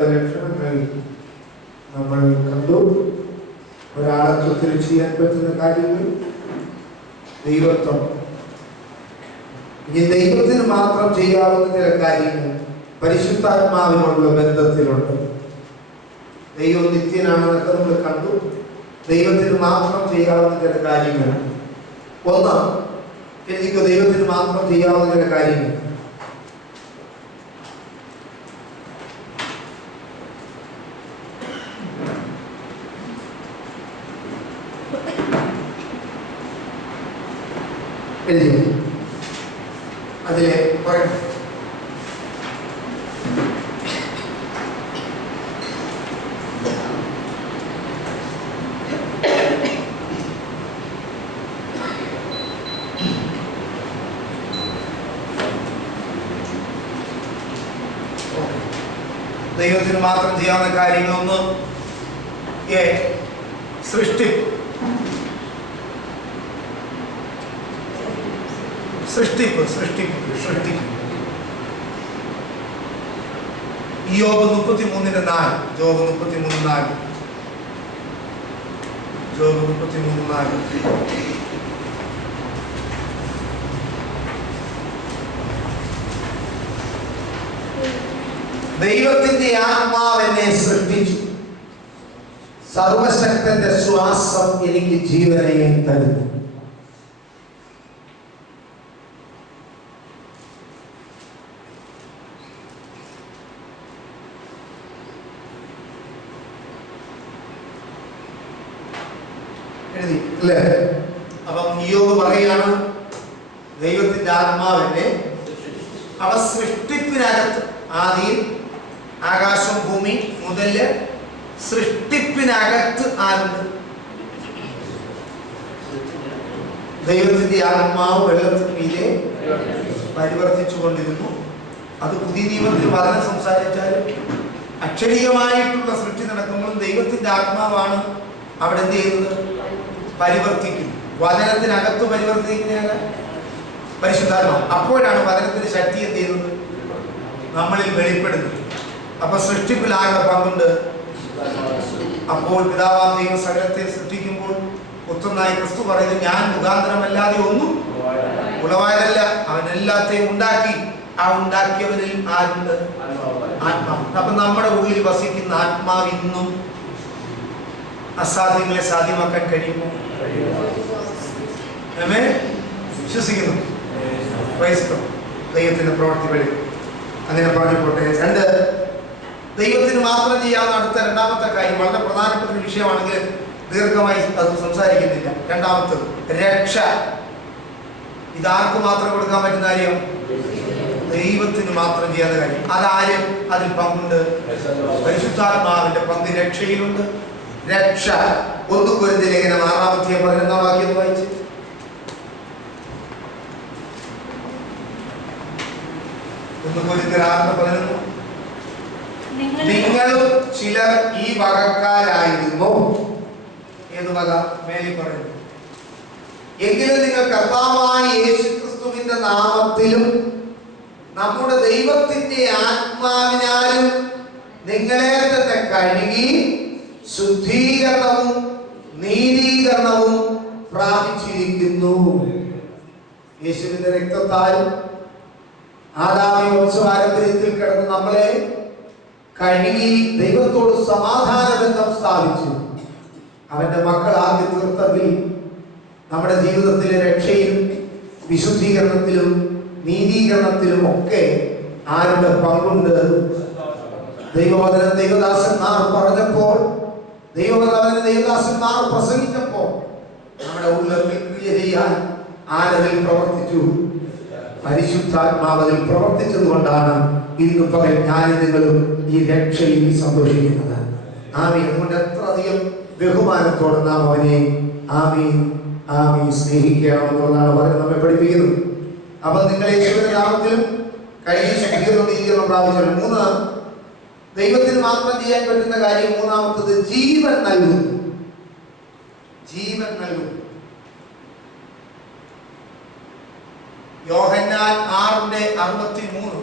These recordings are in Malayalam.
ലക്ഷണങ്ങൾ നമ്മൾ കണ്ടു. ഒരാളത്വത്തിൽ ചെയ്യാൻ പറ്റുന്ന കാര്യങ്ങൾ ദൈവത്വം. ഇനി ദൈവത്തിന് മാത്രം ചെയ്യാവുന്ന ചില കാര്യങ്ങൾ പരിശുദ്ധാത്മാവിനുള്ള ബന്ധത്തിലുണ്ട്. ദൈവം നിത്യനാണെന്നൊക്കെ നമ്മൾ കണ്ടു. ദൈവത്തിന് മാത്രം ചെയ്യാവുന്ന ചില കാര്യങ്ങൾ. ഒന്ന്, എനിക്ക് ദൈവത്തിന് മാത്രം ചെയ്യാവുന്ന ചില കാര്യങ്ങൾ. അതിലെ ദൈവത്തിന് മാത്രം ചെയ്യാവുന്ന കാര്യങ്ങളൊന്ന് സൃഷ്ടിപ്പ്. യോബ് 33:4. ജോബ് 33:4. ദൈവത്തിന്റെ ആത്മാവെന്നെ സൃഷ്ടിച്ചു, സർവശക്തന്റെ ശ്വാസം എനിക്ക് ജീവനെ തരുന്നു. അല്ലേ? അപ്പം യോബ് പറയാണ്, ദൈവത്തിന്റെ ആത്മാവിനെ അവ സൃഷ്ടിപ്പിനകത്ത്, ആദ്യം ആകാശം ഭൂമി മുതല് സൃഷ്ടിപ്പിനകത്ത് ആരുണ്ട്? ദൈവത്തിന്റെ ആത്മാവ് വെള്ളത്തിന് മീതെ പരിവർത്തിച്ചു കൊണ്ടിരുന്നു. അത് പുതിയ നിയമത്തിൽ വചനം സംസാരിച്ചാലും അക്ഷരീയമായിട്ടുള്ള സൃഷ്ടി നടക്കുമ്പോഴും ദൈവത്തിന്റെ ആത്മാവാണ് അവിടെ എന്ത് ചെയ്യുന്നത്? പരിവർത്തിക്കും. വചനത്തിനകത്ത് പരിവർത്തിക്കുന്ന പരിശുദ്ധാത്മാവ്. അപ്പോഴാണ് വചനത്തിന്റെ ശക്തി എന്ത് ചെയ്യുന്നത്? നമ്മളിൽ വെളിപ്പെടുന്നത്. അപ്പൊ സൃഷ്ടിപ്പിൽ ആരുടെ പങ്കുണ്ട്? അപ്പോൾ പിതാവാം ദൈവം സകലത്തെ സൃഷ്ടിക്കുമ്പോൾ പുത്രനായ ക്രിസ്തു പറയുന്നത്, ഞാൻ മുഖാന്തരമല്ലാതെ ഒന്നും ഉളവായതല്ല, അവൻ എല്ലാത്തെയും ഉണ്ടാക്കി. ആ ഉണ്ടാക്കിയവനിൽ ആരുണ്ട്? ആത്മാവ്. അപ്പൊ നമ്മുടെ ഉള്ളിൽ വസിക്കുന്ന ആത്മാവ് ഇന്നും അസാധ്യങ്ങളെ സാധ്യമാക്കാൻ കഴിയുമോ? വിശ്വസിക്കുന്നു. ദൈവത്തിന്റെ പ്രവൃത്തി വഴി അങ്ങനെ പറഞ്ഞു പോട്ടെ. രണ്ട്, ദൈവത്തിന് മാത്രം ചെയ്യാവുന്ന അടുത്ത രണ്ടാമത്തെ കാര്യം വളരെ പ്രധാനപ്പെട്ട ഒരു വിഷയമാണെങ്കിൽ ദീർഘമായി അത് സംസാരിക്കുന്നില്ല. രണ്ടാമത്തത് രക്ഷ. ഇതാർക്ക് മാത്രം കൊടുക്കാൻ പറ്റുന്ന കാര്യം? ദൈവത്തിന് മാത്രം ചെയ്യാവുന്ന കാര്യം. അതാരും അതിൽ പങ്കുണ്ട്? പരിശുദ്ധാത്മാവിന്റെ പങ്ക് രക്ഷയിലുണ്ട്. രക്ഷ 1 കൊരിന്ത്യർ ലേഖനം 6-11 വാക്യം വായിച്ച്. നിങ്ങളും ചിലർ ഈ വകക്കാരായിരുന്നു. ഏത് വക? മേലിൽ പറയുന്നു. എങ്കിലും നിങ്ങൾ കർത്താവായ യേശുക്രിസ്തുവിന്റെ നാമത്തിലും നമ്മുടെ ദൈവത്തിന്റെ ആത്മാവിനാലും നിങ്ങളെ തന്നെ കഴുകി ശുദ്ധീകരണവും നീതീകരണവും പ്രാപിച്ചിരിക്കുന്നു. യേശുവിന്റെ രക്തത്താൽ ആദാമി വംശപാരമ്പര്യത്തിൽ കിടന്ന് നമ്മളെ കഴുകി ദൈവത്തോട് സമാധാന ബന്ധം സ്ഥാപിച്ചു. അവന്റെ മക്കളാക്കി തീർത്തതിൽ നമ്മുടെ ജീവിതത്തിലെ രക്ഷയിലും വിശുദ്ധീകരണത്തിലും നീതീകരണത്തിലും ഒക്കെ ആരുടെ പങ്കുണ്ട്? ദൈവവചനം ദൈവദാസന്മാർ പറഞ്ഞപ്പോൾ, ദൈവവചനം ദൈവദാസന്മാർ പ്രസംഗിച്ചപ്പോൾ നമ്മുടെ ഉള്ളത്തിൽ ക്രിയ ചെയ്യാൻ ആരതിൽ പ്രവർത്തിച്ചു? പരിശുദ്ധാത്മാവിൽ പ്രവർത്തിച്ചത് കൊണ്ടാണ് ഇന്ന് പകൽ ഞാനും നിങ്ങളും ഈ രക്ഷയിൽ സന്തോഷിക്കുന്നത്. ആമീൻ. അതുകൊണ്ട് എത്ര അധികം ബഹുമാനത്തോടെ നാം അവനെ ആമീൻ സ്നേഹിക്കുകയാണെന്നുള്ളതാണ് വചനം നമ്മെ പഠിപ്പിക്കുന്നത്. അപ്പൊ നിങ്ങൾ യേശുവിന്റെ നാമത്തിലും കഴിഞ്ഞ ശുദ്ധീകരണം നീതീകരണം പ്രാപിച്ചാൽ. 3, ദൈവത്തിന് മാത്രം ചെയ്യാൻ പറ്റുന്ന കാര്യം. മൂന്നാമത്തത് ജീവൻ നൽകുന്നു. യോഹന്നാൻ 6:63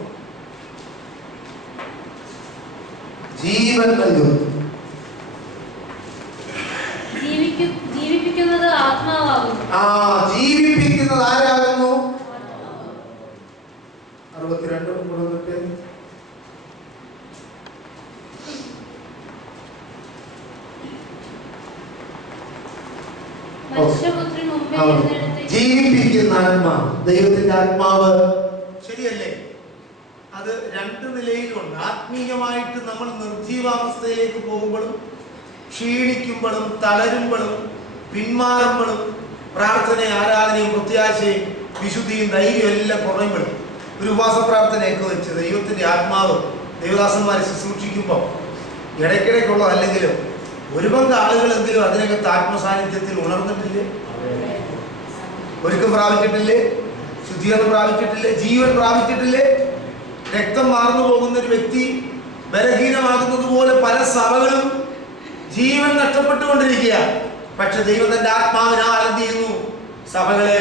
ജീവൻ നൽകുന്നു. ജീവിപ്പിക്കുന്നത് ആത്മാവാകുന്നു. ജീവിപ്പിക്കുന്നത് ആരാകുന്നു? 62 കൊടുത്തിട്ട് ജീവിപ്പിക്കുന്ന ആത്മാവ്, ദൈവത്തിന്റെ ആത്മാവ്. ശരിയല്ലേ? അത് രണ്ട് നിലയിലുണ്ട്. ആത്മീയമായിട്ട് നമ്മൾ നിർജീവാവസ്ഥയിലേക്ക് പോകുമ്പോഴും ക്ഷീണിക്കുമ്പോഴും തളരുമ്പോഴും പിന്മാറുമ്പോഴും പ്രാർത്ഥനയും ആരാധനയും പ്രത്യാശയും വിശുദ്ധിയും ധൈര്യവും എല്ലാം കുറയുമ്പോഴും ഒരു ഉപവാസ പ്രാർത്ഥനയൊക്കെ വെച്ച് ദൈവത്തിന്റെ ആത്മാവ് ദൈവദാസന്മാരെ ശുശ്രൂഷിക്കുമ്പോൾ ഇടയ്ക്കിടയ്ക്കുള്ളതല്ലെങ്കിലും ഒരു പങ്ക് ആളുകളെങ്കിലും അതിനകത്ത് ആത്മസാന്നിധ്യത്തിൽ ഉണർന്നിട്ടില്ലേ? ഒരുക്കം പ്രാപിച്ചിട്ടില്ലേ? ശുദ്ധീകരണം പ്രാപിച്ചിട്ടില്ലേ? ജീവൻ പ്രാപിച്ചിട്ടില്ലേ? രക്തം മാർന്നു പോകുന്ന ഒരു വ്യക്തി ബലഹീനമാകുന്നത് പോലെ പല സഭകളും ജീവൻ നഷ്ടപ്പെട്ടുകൊണ്ടിരിക്കുക. പക്ഷെ ദൈവം തന്റെ ആത്മാവിനാൽ എന്ത് ചെയ്യുന്നു? സഭകളെ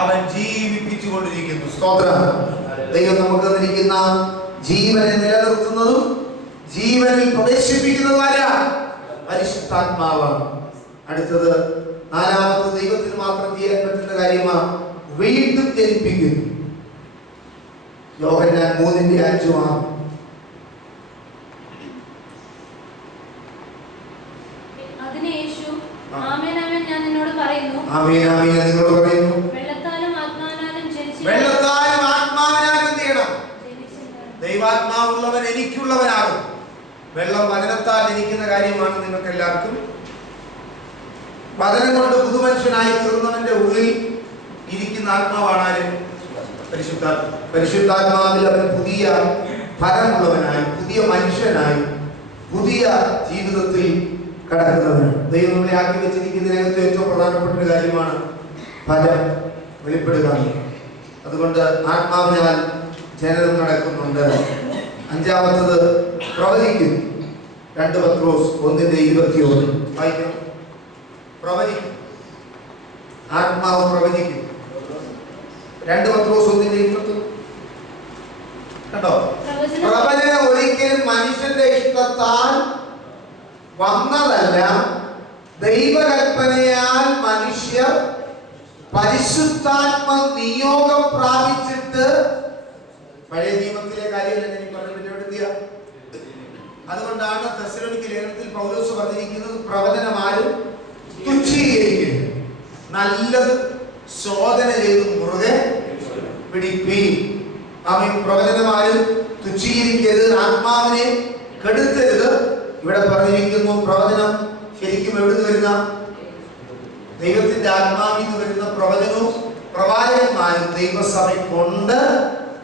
അവൻ ജീവിപ്പിച്ചു കൊണ്ടിരിക്കുന്നു. സ്തോത്രം. ദൈവം നമുക്ക് തന്നിരിക്കുന്ന ജീവനെ നിലനിർത്തുന്നതും ജീവനിൽ പ്രവേശിപ്പിക്കുന്നതും ആരാ? പരിശുദ്ധാത്മാവാണ്. അടുത്തത് നാലാമത്തെ ദൈവത്തിന് മാത്രം ചെയ്യാൻ പറ്റുന്ന കാര്യമാണ് വീണ്ടും ജനിപ്പിക്കുന്നു. യോഹന്നാൻ 3:5. അതിന് യേശു, ആമേൻ ആമേൻ ഞാൻ നിന്നോട് പറയുന്നു, ആമേൻ ആമേൻ ഞാൻ നിന്നോട് പറയുന്നു, വെള്ളത്താലും ആത്മാവിനാലും ദൈവാത്മാവുള്ളവൻ എനിക്കുള്ളവനാകും. വെള്ളം വചനത്താൽ ജനിക്കുന്ന കാര്യമാണ് നിങ്ങൾക്ക് എല്ലാവർക്കും. വചനം കൊണ്ട് പുതുമനുഷ്യനായി തീർന്നവന്റെ ഉള്ളിൽ ഇരിക്കുന്ന ആത്മാവാണ് ആര്? പരിശുദ്ധാത്മാവിൽ അവൻ പുതിയ ഫലമുള്ളവനായി, പുതിയ മനുഷ്യനായി, പുതിയ ജീവിതത്തിൽ കടക്കുന്നവനാണ്. ദൈവം നമ്മളെ ആക്കി വെച്ചിരിക്കുന്നതിനകത്ത് ഏറ്റവും പ്രധാനപ്പെട്ട ഒരു കാര്യമാണ് ഫലം വെളിപ്പെടുക. അതുകൊണ്ട് ആത്മാവിനാൽ ജനനം നടക്കുന്നുണ്ട്. അഞ്ചാമത്തത് പ്രവചിക്കുന്നു. 2 പത്രോസ് 1:21 വായിക്കണം. പ്രവചിക്കും, ആത്മാവ് പ്രവചിക്കും. 2 പത്രോസ് 1:21 കണ്ടോ? പ്രവചനം ഒരിക്കലും മനുഷ്യന്റെ ഇഷ്ടത്താൽ വന്നതല്ല, ദൈവകൽപ്പനയാൽ മനുഷ്യർ പരിശുദ്ധാത്മ നിയോഗം പ്രാപിച്ചിട്ട്. പഴയ നിയമത്തിലെ കാര്യമല്ല ഞാൻ പറഞ്ഞിട്ട്. അതുകൊണ്ടാണ് തെസ്സലോനിക്ക ലേഖനത്തിൽ പൗലോസ് പറഞ്ഞിരിക്കുന്നത്, പ്രവചനം ആരും തുച്ഛീകരിക്കരുത്, നല്ലത് ശോധന ചെയ്ത് മുറുകെ പിടിപ്പീൻ. ആമേൻ. പ്രവചനം ആരും തുച്ഛീകരിക്കരുത്, ആത്മാവിനെ കെടുത്തരുത്. ഇവിടെ പറഞ്ഞിരിക്കുന്നു പ്രവചനം ശരിക്കും എവിടുന്ന് വരുന്ന? ദൈവത്തിന്റെ ആത്മാവിൽ നിന്ന് വരുന്ന പ്രവചനവും പ്രവാചകന്മാരും ദൈവസഭയ്ക്കുണ്ട്.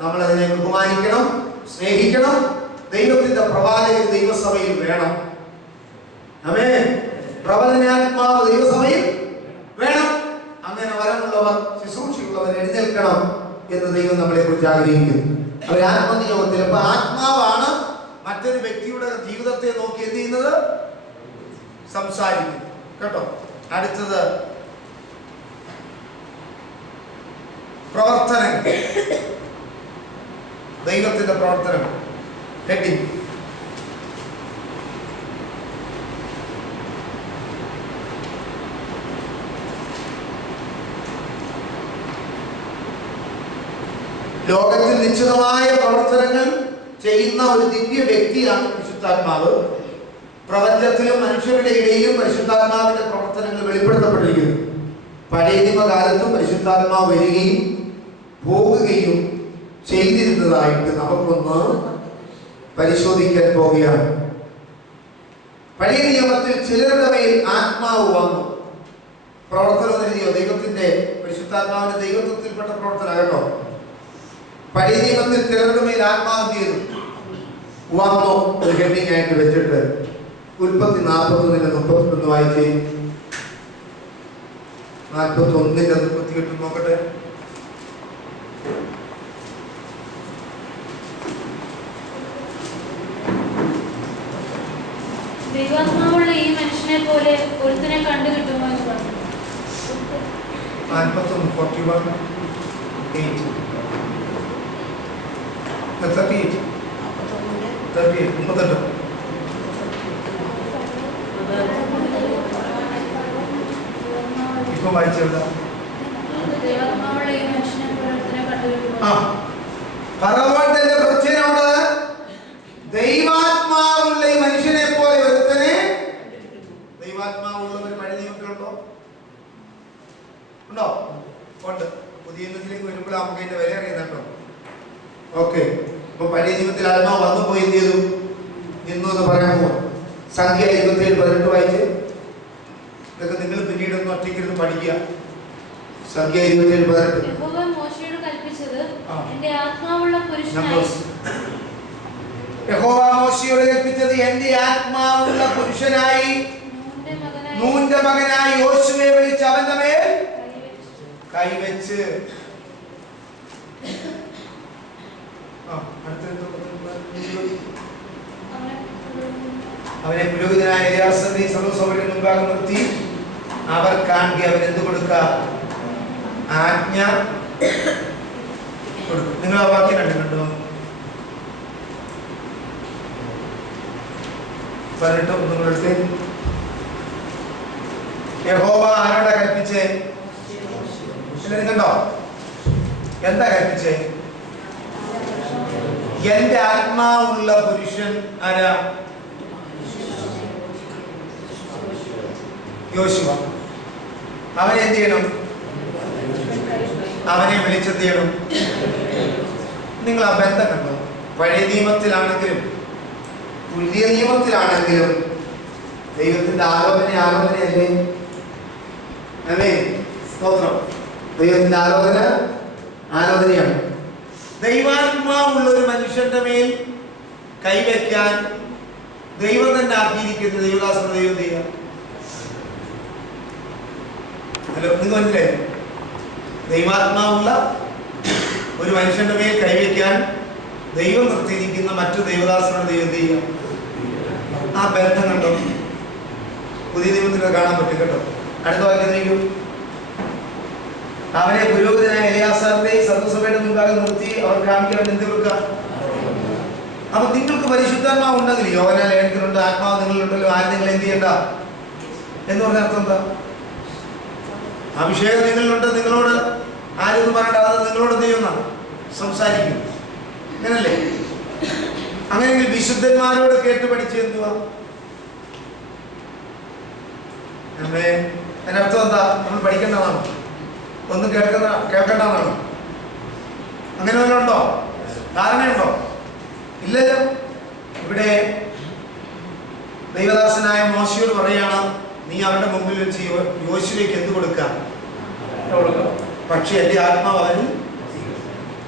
നമ്മൾ അതിനെ ബഹുമാനിക്കണം, സ്നേഹിക്കണം. ദൈവത്തിന്റെ പ്രവാചകൻ ദൈവസഭയിൽ വേണം. ആമേൻ. പ്രവചനാത്മാവ് ദൈവസഭയിൽ വേണം. അങ്ങനെ വരമുള്ളവർ, ശുശ്രൂഷയുള്ളവർ എഴുന്നേൽക്കണം എന്ന് ദൈവം നമ്മളെ കുറിച്ച് ആഗ്രഹിക്കുന്നു. അവർ ആത്മനിയോഗത്തിൽ. അപ്പൊ ആത്മാവാണ് മറ്റൊരു വ്യക്തിയുടെ ജീവിതത്തെ നോക്കി എന്ത് ചെയ്യുന്നത്? സംസാരിക്കുന്നു. കേട്ടോ? അടുത്തത് പ്രവർത്തനങ്ങൾ. ദൈവത്തിന്റെ പ്രവർത്തനങ്ങൾ. ഹെഡിങ്. ലോകത്തിൽ നിശ്ചിതമായ പ്രവർത്തനങ്ങൾ ചെയ്യുന്ന ഒരു ദിവ്യ വ്യക്തിയാണ് പരിശുദ്ധാത്മാവ്. പ്രപഞ്ചത്തിലും മനുഷ്യരുടെ ഇടയിലും പരിശുദ്ധാത്മാവിന്റെ പ്രവർത്തനങ്ങൾ വെളിപ്പെടുത്തപ്പെട്ടിരിക്കുന്നു. പഴയ നിയമകാലത്തും പരിശുദ്ധാത്മാവ് വരികയും പോകുകയും ചെയ്തിരുന്നതായിട്ട് നമുക്കൊന്ന് പരിശോധിക്കാൻ പോവുകയാണ്. പഴയ നിയമത്തിൽ ചിലരുടെ മേൽ ആത്മാവ് വന്നു. പ്രവർത്തനം നൽകിയോ? ദൈവത്തിന്റെ പരിശുദ്ധാത്മാവിന്റെ ദൈവത്വത്തിൽപ്പെട്ട പ്രവർത്തനം കേട്ടോ. പഴയ നിയമത്തിൽ ചിലരുടെ മേൽ ആത്മാവ് ചെയ്തു വന്നു. ഒരു ഹെഡിങ് ആയിട്ട് വെച്ചിട്ട് ഉൽപ്പത്തി 41:31 വായിച്ചേ. 41:38 നോക്കട്ടെ. ദൈവാത്മാവുള്ള ഈ മനുഷ്യനെ പോലെ ഒരുത്തനെ കണ്ടു കിട്ടുമോ എന്ന് പറഞ്ഞു. 41:41 38 ഇപ്പം വായിച്ചെടുത്ത ദൈവാത്മാവുള്ള ഈ മനുഷ്യനെ പോലെ ഒരുത്തനെ കണ്ടുകിട്ടുമോ? ഫറവോൻ തന്റെ ഭൃത്യനോട് ദൈവാത്മാവുള്ള ഈ മനുഷ്യനെ പോലെ ഒരുത്തനെ. ദൈവാത്മാവുള്ളവർ പഴയ നിയമത്തിലുണ്ടോ? ഉണ്ടോ? ഉണ്ട്. പുതിയ നിയമത്തിലേക്ക് വരുമ്പോൾ നമുക്ക് അതിന്റെ വില അറിയുന്നുണ്ടോ? ഓക്കെ. അപ്പൊ പഴയ നിയമത്തിൽ ആത്മാവ് വന്നു പോയി എന്ത് ചെയ്തു? നിന്നു എന്ന് പറയാൻ പോവാം. സംഖ്യ 27:18 വായിച്ച്. ഇതൊക്കെ നിങ്ങൾ പിന്നീട് ഒന്ന് ഒറ്റയ്ക്കിരുന്ന് പഠിക്കുക. സംഖ്യ 27:18. യഹോവ മോശെയോട് കൽപ്പിച്ചത് എന്റെ ആത്മാവുള്ള പുരുഷനായി. യഹോവ മോശെയോട് കൽപ്പിച്ചത് എന്റെ ആത്മാവുള്ള പുരുഷനായി നൂന്റെ മകനായി യോശുവയെ വിളിച്ച് അവന്റെ മേൽ കൈവച്ച്. അവനെ പുരോഹിതനായ എലിയാസറിനെ സർവ്വസഭയുടെ മുൻപാകെ നിർത്തി അവർ കാണുക അവൻ എന്ത് കൊടുക്ക? ആജ്ഞ കൊടുക്കും. നിങ്ങൾ ആ വാക്യം കണ്ടിട്ടുണ്ടോ? 18 നിങ്ങളെടുത്ത്. യഹോവ ആരോടാ കൽപ്പിച്ചേ? എല്ലാവരും കണ്ടോ? എന്താ കൽപ്പിച്ചേ? എന്റെ ആത്മാവുള്ള പുരുഷൻ ആരാ? യോശുവ. അവനെ എന്ത് ചെയ്യണം? അവനെ വിളിച്ചെന്ത് ചെയ്യണം? നിങ്ങൾ ആ ബന്ധം കണ്ടോ? പഴയ നിയമത്തിലാണെങ്കിലും പുതിയ നിയമത്തിലാണെങ്കിലും ദൈവത്തിന്റെ ആലോചനയല്ലേ? അല്ലേ? സ്തോത്രം. ദൈവത്തിന്റെ ആലോചനയാണ്. ദൈവാത്മാവുള്ള ഒരു മനുഷ്യന്റെ മേൽ കൈവയ്ക്കാൻ ദൈവം തന്നെ ആക്കിയിരിക്കുന്ന ദൈവദാസന ദൈവം ചെയ്യാം. ഹലോ, നിങ്ങൾ മനസ്സിലായോ? ദൈവാത്മാവുള്ള ഒരു മനുഷ്യന്റെ മേൽ കൈവയ്ക്കാൻ ദൈവം നിർത്തിയിരിക്കുന്ന മറ്റു ദൈവദാസനോട് ദൈവം ചെയ്യാം. ആ ബന്ധം കണ്ടോ? പുതിയ നിയമത്തിൽ കാണാൻ പറ്റും കേട്ടോ. അടുത്ത വാക്യം. അവനെ പുരോഹിതനായ എലിയാസാറിനെ സർവ്വസഭയുടെ മുൻപാകെ നിർത്തി അവർ കാണിക്കാൻ എന്ത് കൊടുക്കുക? അപ്പൊ നിങ്ങൾക്ക് പരിശുദ്ധാത്മാവ് ഉണ്ടെങ്കിൽ യോഹന്നാൻ ലേഖനത്തിലുണ്ട് ആത്മാവ് നിങ്ങളിലുണ്ടല്ലോ, ആരും നിങ്ങൾ എന്ത് ചെയ്യണ്ട എന്ന് പറഞ്ഞ അർത്ഥം എന്താ? അഭിഷേകം നിങ്ങളിലുണ്ട്, നിങ്ങളോട് ആരും പറയണ്ട, അത് നിങ്ങളോട് ദൈവം സംസാരിക്കും. അങ്ങനല്ലേ? അങ്ങനെയെങ്കിൽ വിശുദ്ധന്മാരോട് കേട്ട് പഠിച്ച് എന്തുവാ? അതിനർത്ഥം എന്താ? നമ്മൾ പഠിക്കേണ്ടതാണോ? ഒന്നും കേൾക്കേണ്ടതാണോ? അങ്ങനെ വല്ലതും ഉണ്ടോ? ധാരണയുണ്ടോ? ഇല്ലല്ലോ. ഇവിടെ ദൈവദാസനായ മോശയോട് പറയാണ്, നീ അവരുടെ മുമ്പിൽ വെച്ച് യോശുവയ്ക്ക് എന്ത് കൊടുക്കുക? പക്ഷെ എന്റെ ആത്മാവ് അവന്.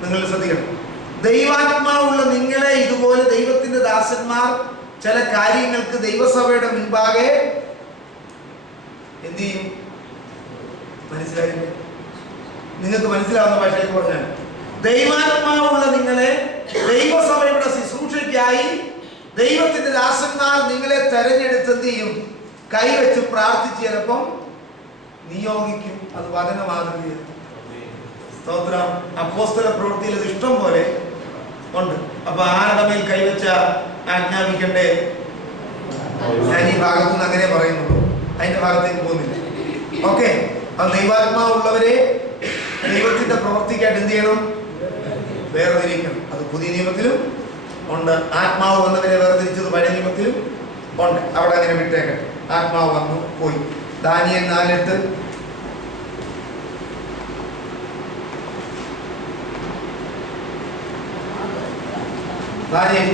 നിങ്ങൾ ശ്രദ്ധിക്കണം. ദൈവാത്മാവുള്ള നിങ്ങളെ ഇതുപോലെ ദൈവത്തിന്റെ ദാസന്മാർ ചില കാര്യങ്ങൾക്ക് ദൈവസഭയുടെ മുൻപാകെ എന്ത് ചെയ്യും? മനസ്സിലായില്ലേ? നിങ്ങൾക്ക് മനസ്സിലാവുന്ന ഭാഷയിൽ പറഞ്ഞാൽ, ദൈവാത്മാവുള്ള നിങ്ങളെ ദൈവസഭയുടെ ശുശ്രൂഷയ്ക്കായി ദൈവത്തിന്റെ ദാസന്മാർ നിങ്ങളെ തെരഞ്ഞെടുത്ത് എന്ത് ചെയ്യും? കൈവച്ച് പ്രാർത്ഥിച്ച് ചിലപ്പം നിയോഗിക്കും. അത് വചന മാതൃകയാണ്. സ്തോത്രം. അപ്പോസ്തല പ്രവൃത്തിയിൽ ഇത് ഇഷ്ടം പോലെ ഉണ്ട്. അപ്പൊ ആരുടെ മേൽ കൈവച്ച ആജ്ഞാപിക്കണ്ടേ? ഞാൻ ഈ ഭാഗത്തുനിന്ന് അങ്ങനെ പറയുന്നുള്ളൂ, അതിന്റെ ഭാഗത്തേക്ക് പോകുന്നില്ല. ഓക്കെ. അത് ദൈവാത്മാവുള്ളവരെ ദൈവത്തിന്റെ പ്രവൃത്തിക്കായിട്ട് എന്ത് ചെയ്യണം? വേർതിരിക്കണം. അത് പുതിയ നിയമത്തിലും ഉണ്ട്. ആത്മാവ് വന്നവരെ വേർതിരിച്ചത് പഴയ നിയമത്തിലും ഉണ്ട്. അവിടെ അങ്ങനെ വിട്ടേക്കട്ടെ. ആത്മാവ് വന്നു പോയി. ദാനിയേൽ 4:8.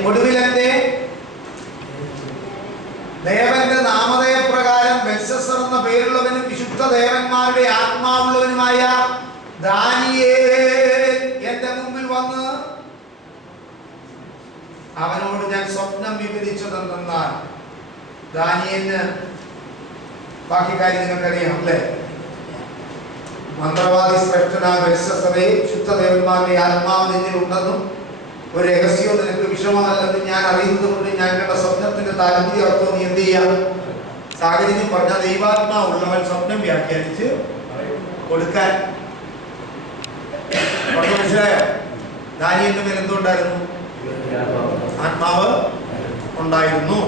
ഒടുവിലെന്റെ ദേവന്റെ നാമധേയപ്രകാരം ബെൽശസ്സർ എന്ന പേരുള്ളവനും വിശുദ്ധ ദേവന്മാരുടെ ആത്മാവുള്ളവനുമായ ദാനിയേൽ എന്റെ മുമ്പിൽ വന്ന് അവനോട് ഞാൻ സ്വപ്നം വിവരിച്ചതെന്നാൽ. ദാനിയേലിന് ബാക്കി കാര്യം നിങ്ങൾക്കറിയാം അല്ലേ? മന്ത്രവാദി ശ്രേഷ്ഠനായ ബെൽശസ്സറേ, ശുദ്ധ ദേവന്മാരുടെ ആത്മാവ് നിന്നിലുണ്ടെന്നും ഒരു രഹസ്യവും നിനക്ക് വിഷമമല്ലെന്ന് ഞാൻ അറിയുന്നത് കൊണ്ട് ഞാൻ കണ്ട സ്വപ്നത്തിന്റെ താല്പര്യ അർത്ഥം നീ എന്ത് ചെയ്യാം? സാഹചര്യം പറഞ്ഞ ദൈവാത്മാവുള്ളവൻ സ്വപ്നം വ്യാഖ്യാനിച്ച് കൊടുക്കാൻ. മനസ്സിലായോ? ദാനിയേലിന്റെ മേൽ എന്തുണ്ടായിരുന്നു? ആത്മാവ് ഉണ്ടായിരുന്നു.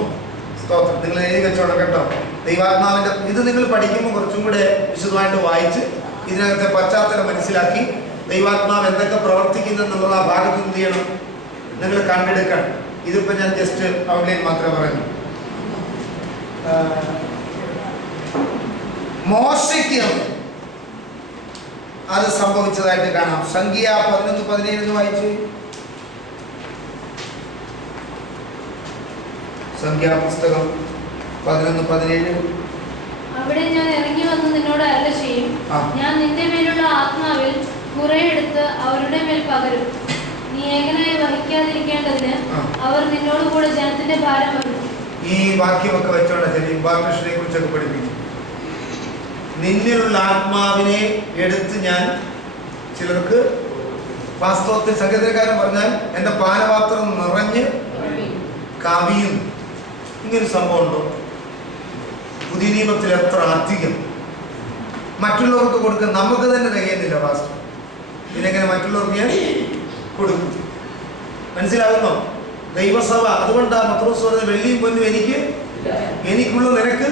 സ്തോത്രം. നിങ്ങൾ എഴുതി വെച്ചോളാം കേട്ടോ. ദൈവാത്മാവിന്റെ ഇത് നിങ്ങൾ പഠിക്കുമ്പോൾ കുറച്ചും കൂടെ വിശദമായിട്ട് വായിച്ച് ഇതിനകത്തെ പശ്ചാത്തലം മനസ്സിലാക്കി ദൈവാത്മാവ് എന്തൊക്കെ പ്രവർത്തിക്കുന്നെന്നുള്ള ആ ഭാഗത്ത് എന്ത് ചെയ്യണം, നിങ്ങൾ കണ്ടെടുക്കണം. ഇതിപ്പോൾ ഞാൻ ജസ്റ്റ് ഔട്ട്ലൈൻ മാത്രമേ പറഞ്ഞു. മോശയ്ക്ക് അത് സംഭവിച്ചതായിട്ട് കാണാം. സംഖ്യ 11:17 വായിച്ചു. സംഖ്യാപുസ്തകം 11:17. അവിടെ ഞാൻ ഇറങ്ങി വന്ന് നിന്നോട് അരുളി ചെയ്യും, ഞാൻ നിന്റെ മേലുള്ള ആത്മാവിൽ കുറെ എടുത്ത് അവരുടെ മേൽ പകരും. നീ ഏകനായി വഹിക്കാതിരിക്കേണ്ടതിന് അവർ നിന്നോട് കൂടെ ജനത്തിന്റെ ഭാരം വഹിക്കും. ഈ വാക്യമൊക്കെ വെച്ചോണ്ട് ഇമ്പാർട്ടേഷനെ കുറിച്ചൊക്കെ പഠിപ്പിക്കും. നിന്നിലുള്ള ആത്മാവിനെ എടുത്ത് ഞാൻ ചിലർക്ക് വാസ്തവത്തിൽ സംഗീതക്കാരൻ പറഞ്ഞാൽ എൻ്റെ പാനപാത്രം നിറഞ്ഞ് കവിയും. ഇങ്ങനൊരു സംഭവം ഉണ്ടോ? പുതിയ നിയമത്തിൽ എത്ര അധികം മറ്റുള്ളവർക്ക് കൊടുക്കാൻ നമുക്ക് തന്നെ തികയുന്നില്ല പാസ്റ്റർ. ഇതിനെങ്ങനെ മറ്റുള്ളവർക്ക് ഞാൻ കൊടുക്കും? മനസ്സിലാകുന്നോ? ദൈവസഭ അതുകൊണ്ടാണ് പത്രോസ് പറഞ്ഞ വെള്ളിയും പൊന്നും എനിക്കുള്ള നിനക്ക്.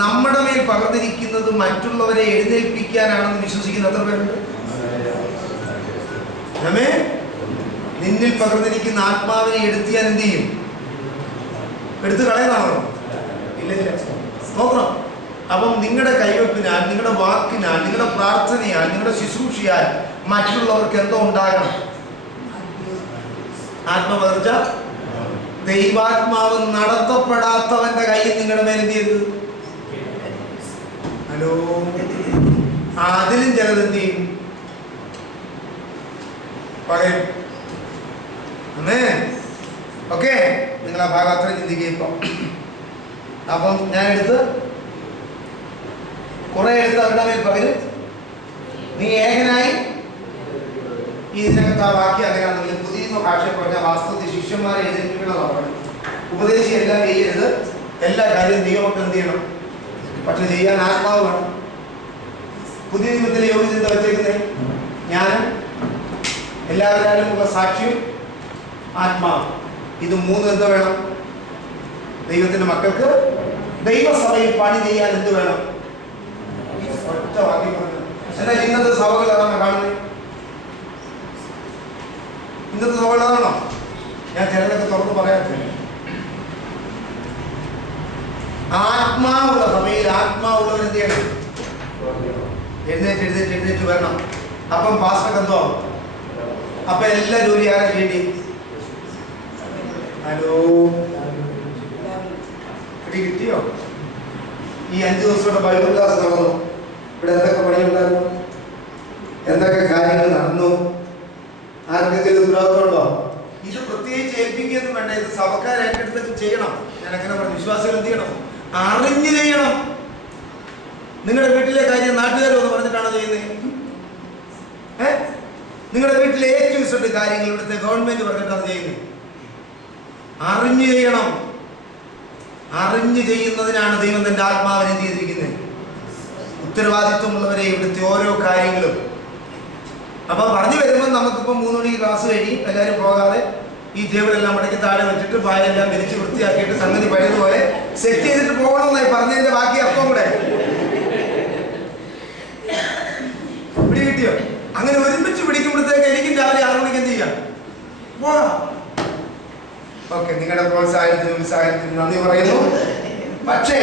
നമ്മുടെ മേൽ പകർന്നിരിക്കുന്നത് മറ്റുള്ളവരെ എഴുന്നേൽപ്പിക്കാനാണെന്ന് വിശ്വസിക്കുന്ന എത്ര പേരുണ്ട്? നിന്നിൽ പകർന്നിരിക്കുന്ന ആത്മാവിനെ എടുത്ത് ഞാൻ എന്ത് ചെയ്യും? എടുത്ത് കളയുന്നതാണോ? ഇല്ല. നോക്കണം. അപ്പം നിങ്ങളുടെ കൈവെപ്പിനാൽ, നിങ്ങളുടെ വാക്കിനാൽ, നിങ്ങളുടെ പ്രാർത്ഥനയാൽ, നിങ്ങളുടെ ശുശ്രൂഷയാൽ മറ്റുള്ളവർക്ക് എന്തോ ഉണ്ടാകണം? ആത്മപകർച്ച. ദൈവാത്മാവ് നടത്തപ്പെടാത്തവന്റെ കയ്യിൽ നിങ്ങളുടെ മേൽ എന്ത് ചെയ്തു? ഹലോ, അതിലും ചിലത് എന്ത് ചെയ്യും? പകരും. ഓക്കെ, നിങ്ങൾ ആ ഭാഗം അത്ര ചിന്തിക്കുക. ഇപ്പം അപ്പം ഞാൻ കുറെ എടുത്ത് അവരുടെ മേൽ പകരും. നീ ഏകനായി. ഇതിനകത്ത് ആ വാക്യം അങ്ങനെയാണെങ്കിൽ പുതിയ ഭാഷ പറഞ്ഞാൽ വാസ്തവത്തിൽ ശിഷ്യന്മാരെ എഴുതിപ്പിക്കുന്നതാണ്. ഉപദേശി എല്ലാം ചെയ്യരുത്, എല്ലാ കാര്യവും ദൈവമൊക്കെ എന്ത് ചെയ്യണം? പക്ഷെ ചെയ്യാൻ ആത്മാവ് വേണം. പുതിയ നിയമത്തിലെ യോഗ്യത വെച്ചേക്കുന്നത് ഞാൻ എല്ലാവരും ഉള്ള സാക്ഷ്യം ആത്മാവ്. ഇത് മൂന്ന് എന്ത് വേണം? ദൈവത്തിന്റെ മക്കൾക്ക് ദൈവസഭയിൽ പണി ചെയ്യാൻ എന്ത് വേണം? ഒറ്റ വാക്യം പറഞ്ഞു. എന്നാൽ ഇന്നത്തെ സഭകൾ അതാണ് കാണുന്നത്. ഇന്നത്തെ സഭകൾ അതാണോ? ഞാൻ ചിലതൊക്കെ തുറന്ന് പറയാത്തില്ല. ആത്മാവുള്ള സഭയിൽ ആത്മാവുള്ളവർ എന്ത് ചെയ്യണം? എഴുന്നേറ്റ് വരണം. അപ്പം പാസ്റ്റർക്ക് എന്തോ അപ്പൊ എല്ലാ ജോലി ആരാ ചെയ്യേണ്ടി? ഹലോ, കിട്ടിയോ? ഈ 5 ദിവസത്തെ ബൈബിൾ ക്ലാസ് നടന്നു. ഇവിടെ എന്തൊക്കെ പണിയുണ്ടായിരുന്നു? എന്തൊക്കെ കാര്യങ്ങൾ നടന്നു? ആർക്കെങ്കിലും ഉത്തരവാദിത്തമുണ്ടോ? ഇത് പ്രത്യേകിച്ച് ഏൽപ്പിക്കുകയൊന്നും വേണ്ട. ഇത് സഭക്കാർ ഏറ്റെടുത്ത് ചെയ്യണം. ഞാൻ അങ്ങനെ പറഞ്ഞു. വിശ്വാസികൾ എന്ത് ചെയ്യണം? അറിഞ്ഞു ചെയ്യണം. നിങ്ങളുടെ വീട്ടിലെ കാര്യം നാട്ടുകാരൊന്ന് പറഞ്ഞിട്ടാണോ ചെയ്യുന്നത്? നിങ്ങളുടെ വീട്ടിലെ ഏറ്റവും കാര്യങ്ങൾ ഇവിടുത്തെ ഗവൺമെന്റ് പറഞ്ഞിട്ടാണ് ചെയ്യുന്നത്. അറിഞ്ഞു ചെയ്യണം. അറിഞ്ഞു ചെയ്യുന്നതിനാണ് ദൈവം തന്റെ ആത്മാവിനെ എന്ത് ചെയ്തിരിക്കുന്നത്? ഉത്തരവാദിത്വമുള്ളവരെ ഇവിടുത്തെ ഓരോ കാര്യങ്ങളും. അപ്പൊ പറഞ്ഞു വരുമ്പോൾ നമുക്കിപ്പോൾ 3 മണിക്ക് ക്ലാസ് കഴിയും. എല്ലാവരും പോകാതെ ഈ ടേബിളെല്ലാം മടക്കി താഴെ വെച്ചിട്ട് പായെല്ലാം വിരിച്ച് വൃത്തിയാക്കിയിട്ട് സംഗതി പഴയതുപോലെ സെറ്റ് ചെയ്തിട്ട് പോകണമെന്നായി പറഞ്ഞതിന്റെ ബാക്കി അർത്ഥം കൂടെ പിടി കിട്ടിയോ? അങ്ങനെ ഒരുമിച്ച് പിടിക്കുമ്പോഴത്തേക്ക് എനിക്കും രാവിലെ 6 മണിക്ക് എന്ത് ചെയ്യാം? പോകാം. ഓക്കെ, നിങ്ങളുടെ ഉത്സാഹത്തിന് നന്ദി പറയുന്നു. പക്ഷേ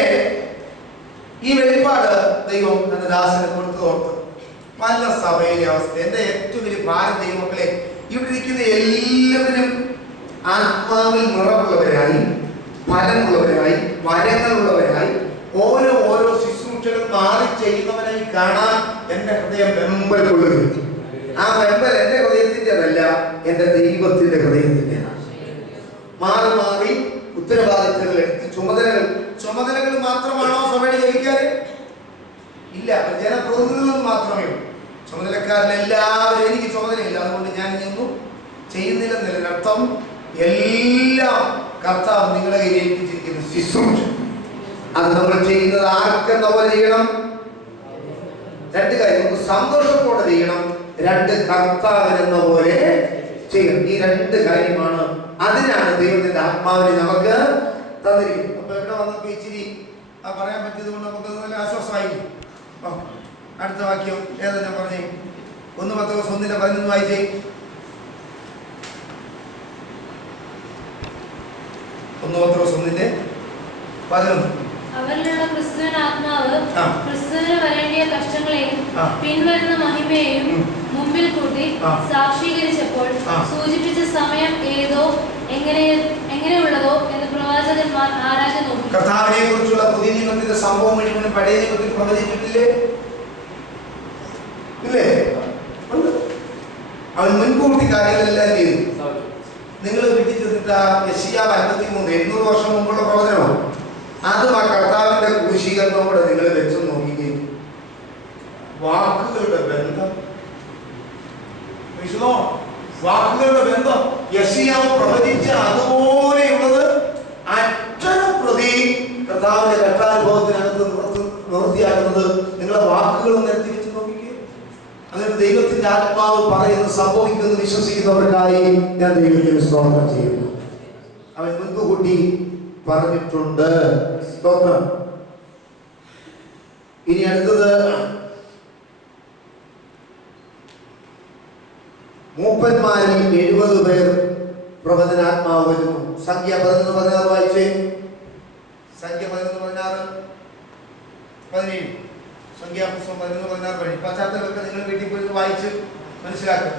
ഈ വെളിപ്പാട് ദൈവം തന്റെ ദാസനെ കൊടുത്തതോർത്ത് പല സഭയിലെ അവസ്ഥ. എന്റെ ഏറ്റവും വലിയ ഭാരം ദൈവമക്കളെ, ഇവിടെ ഇരിക്കുന്ന എല്ലാവരും ആത്മാവിൽ നിറവുള്ളവരായി, ഫലമുള്ളവരായി, വരങ്ങളുള്ളവരായി, ഓരോ ശുശ്രൂഷകൾ മാറി ചെയ്യുന്നവരായി കാണാൻ എന്റെ ഹൃദയം വെമ്പൽ കൊള്ളുന്നു. ആ വെമ്പൽ എന്റെ ഹൃദയത്തിൻ്റെതല്ല, എന്റെ ദൈവത്തിന്റെ ഹൃദയത്തിൻ്റെതാണ്. മാറി മാറി ഉത്തരവാദിത്തങ്ങൾ എടുത്ത് ചുമതലകൾ മാത്രമാണോ സഭയുടെ ജയിക്കാൻ? ഇല്ല, ജനപ്രതിനിധികൾ മാത്രമേ ഉള്ളൂ. ചുമതലക്കാരിലെല്ലാവരും എനിക്ക് ചുമതലയില്ല, അതുകൊണ്ട് ഞാൻ ഇതൊന്നും ചെയ്യുന്നില്ലെന്നതിനർത്ഥം. എല്ലാം കർത്താവ് നിങ്ങളെ കയ്യിൽ ഏൽപ്പിച്ചിരിക്കുന്ന ശുശ്രൂഷ, അത് നമ്മൾ ചെയ്യുന്നത് ആർക്കെന്ന പോലെ ചെയ്യണം. 2 കാര്യം, നമുക്ക് സന്തോഷത്തോടെ ചെയ്യണം. 2 കർത്താവിനെന്ന പോലെ ചെയ്യണം. ഈ 2 കാര്യമാണ്. അതിനാണ് ദൈവത്തിന്റെ ആത്മാവിനെ നമുക്ക് തന്നിരിക്കുന്നത്. അപ്പൊ ഇവിടെ വന്നപ്പോ ഇച്ചിരി പറയാൻ പറ്റിയത് കൊണ്ട് നമുക്ക് നല്ല ആശ്വാസമായി. അടുത്ത വാക്യം ഏതാ ഞാൻ പറഞ്ഞേ? 1 പത്രോസ് 1:11 വായിച്ചേ. 1 പത്രോസ് 1:11. അവരിലുള്ള ക്രിസ്തുവിന്റെ ആത്മാവ് ക്രിസ്തുവിന് വരേണ്ടിയ കഷ്ടങ്ങളെയും പിൻവരുന്ന മഹിമയെയും മുമ്പിൽ കൂട്ടി സാക്ഷീകരിച്ചപ്പോൾ സൂചിപ്പിച്ച സമയം ഏതോ എങ്ങനെയുള്ളതോ എന്ന് പ്രവാചകന്മാർ ആരാഞ്ഞു നോക്കി. കർത്താവിനെ കുറിച്ചുള്ള പുതിയ നിയമത്തിന്റെ സംഭവം മുഴുവനും പഴയ നിയമത്തിൽ പ്രവചിച്ചിട്ടില്ലേ? ഇല്ലേ? അവൻ മുൻകൂട്ടി കാര്യങ്ങളെല്ലാം ചെയ്തു. നിങ്ങൾ വീട്ടിൽ ചെന്നിട്ട് യെശയ്യാവ് 53 800 വർഷം മുമ്പുള്ള പ്രവചനമാണ്. അതും ആ കർത്താവിന്റെ ക്രൂശീകരണവും കൂടെ നിങ്ങൾ വെച്ച് നോക്കുകയും വാക്കുകളുടെ ബന്ധം യെശയ്യാവ് പ്രവചിച്ച അതുപോലെയുള്ളത് അക്ഷരം പ്രതി കർത്താവിന്റെ കഷ്ടാനുഭവത്തിനകത്ത് നിവൃത്തിയാക്കുന്നത് നിങ്ങളെ വാക്കുകളും നിരത്തി വെച്ച് നോക്കിക്കുക. അങ്ങനെ ദൈവത്തിന്റെ ആത്മാവ് പറയുന്നത് സംഭവിക്കുമെന്ന് വിശ്വസിക്കുന്നവർക്കായി ഞാൻ ദൈവത്തിന് സ്തോത്രം ചെയ്യുന്നു. അവൻ മുൻകൂട്ടി പറഞ്ഞിട്ടുണ്ട്. സ്തോത്രം. ഇനി അടുത്തത് മൂപ്പന്മാരിൽ 70 പേർ പ്രവചനാത്മാവ് വരുന്നു. സംഖ്യ 11:16 വായിച്ചേ. സംഖ്യ 11:16 17. സംഖ്യാപുസ്തകം 11:16 വഴി പശ്ചാത്തലമൊക്കെ നിങ്ങൾ വീട്ടിൽ പോയി വായിച്ച് മനസ്സിലാക്കുക.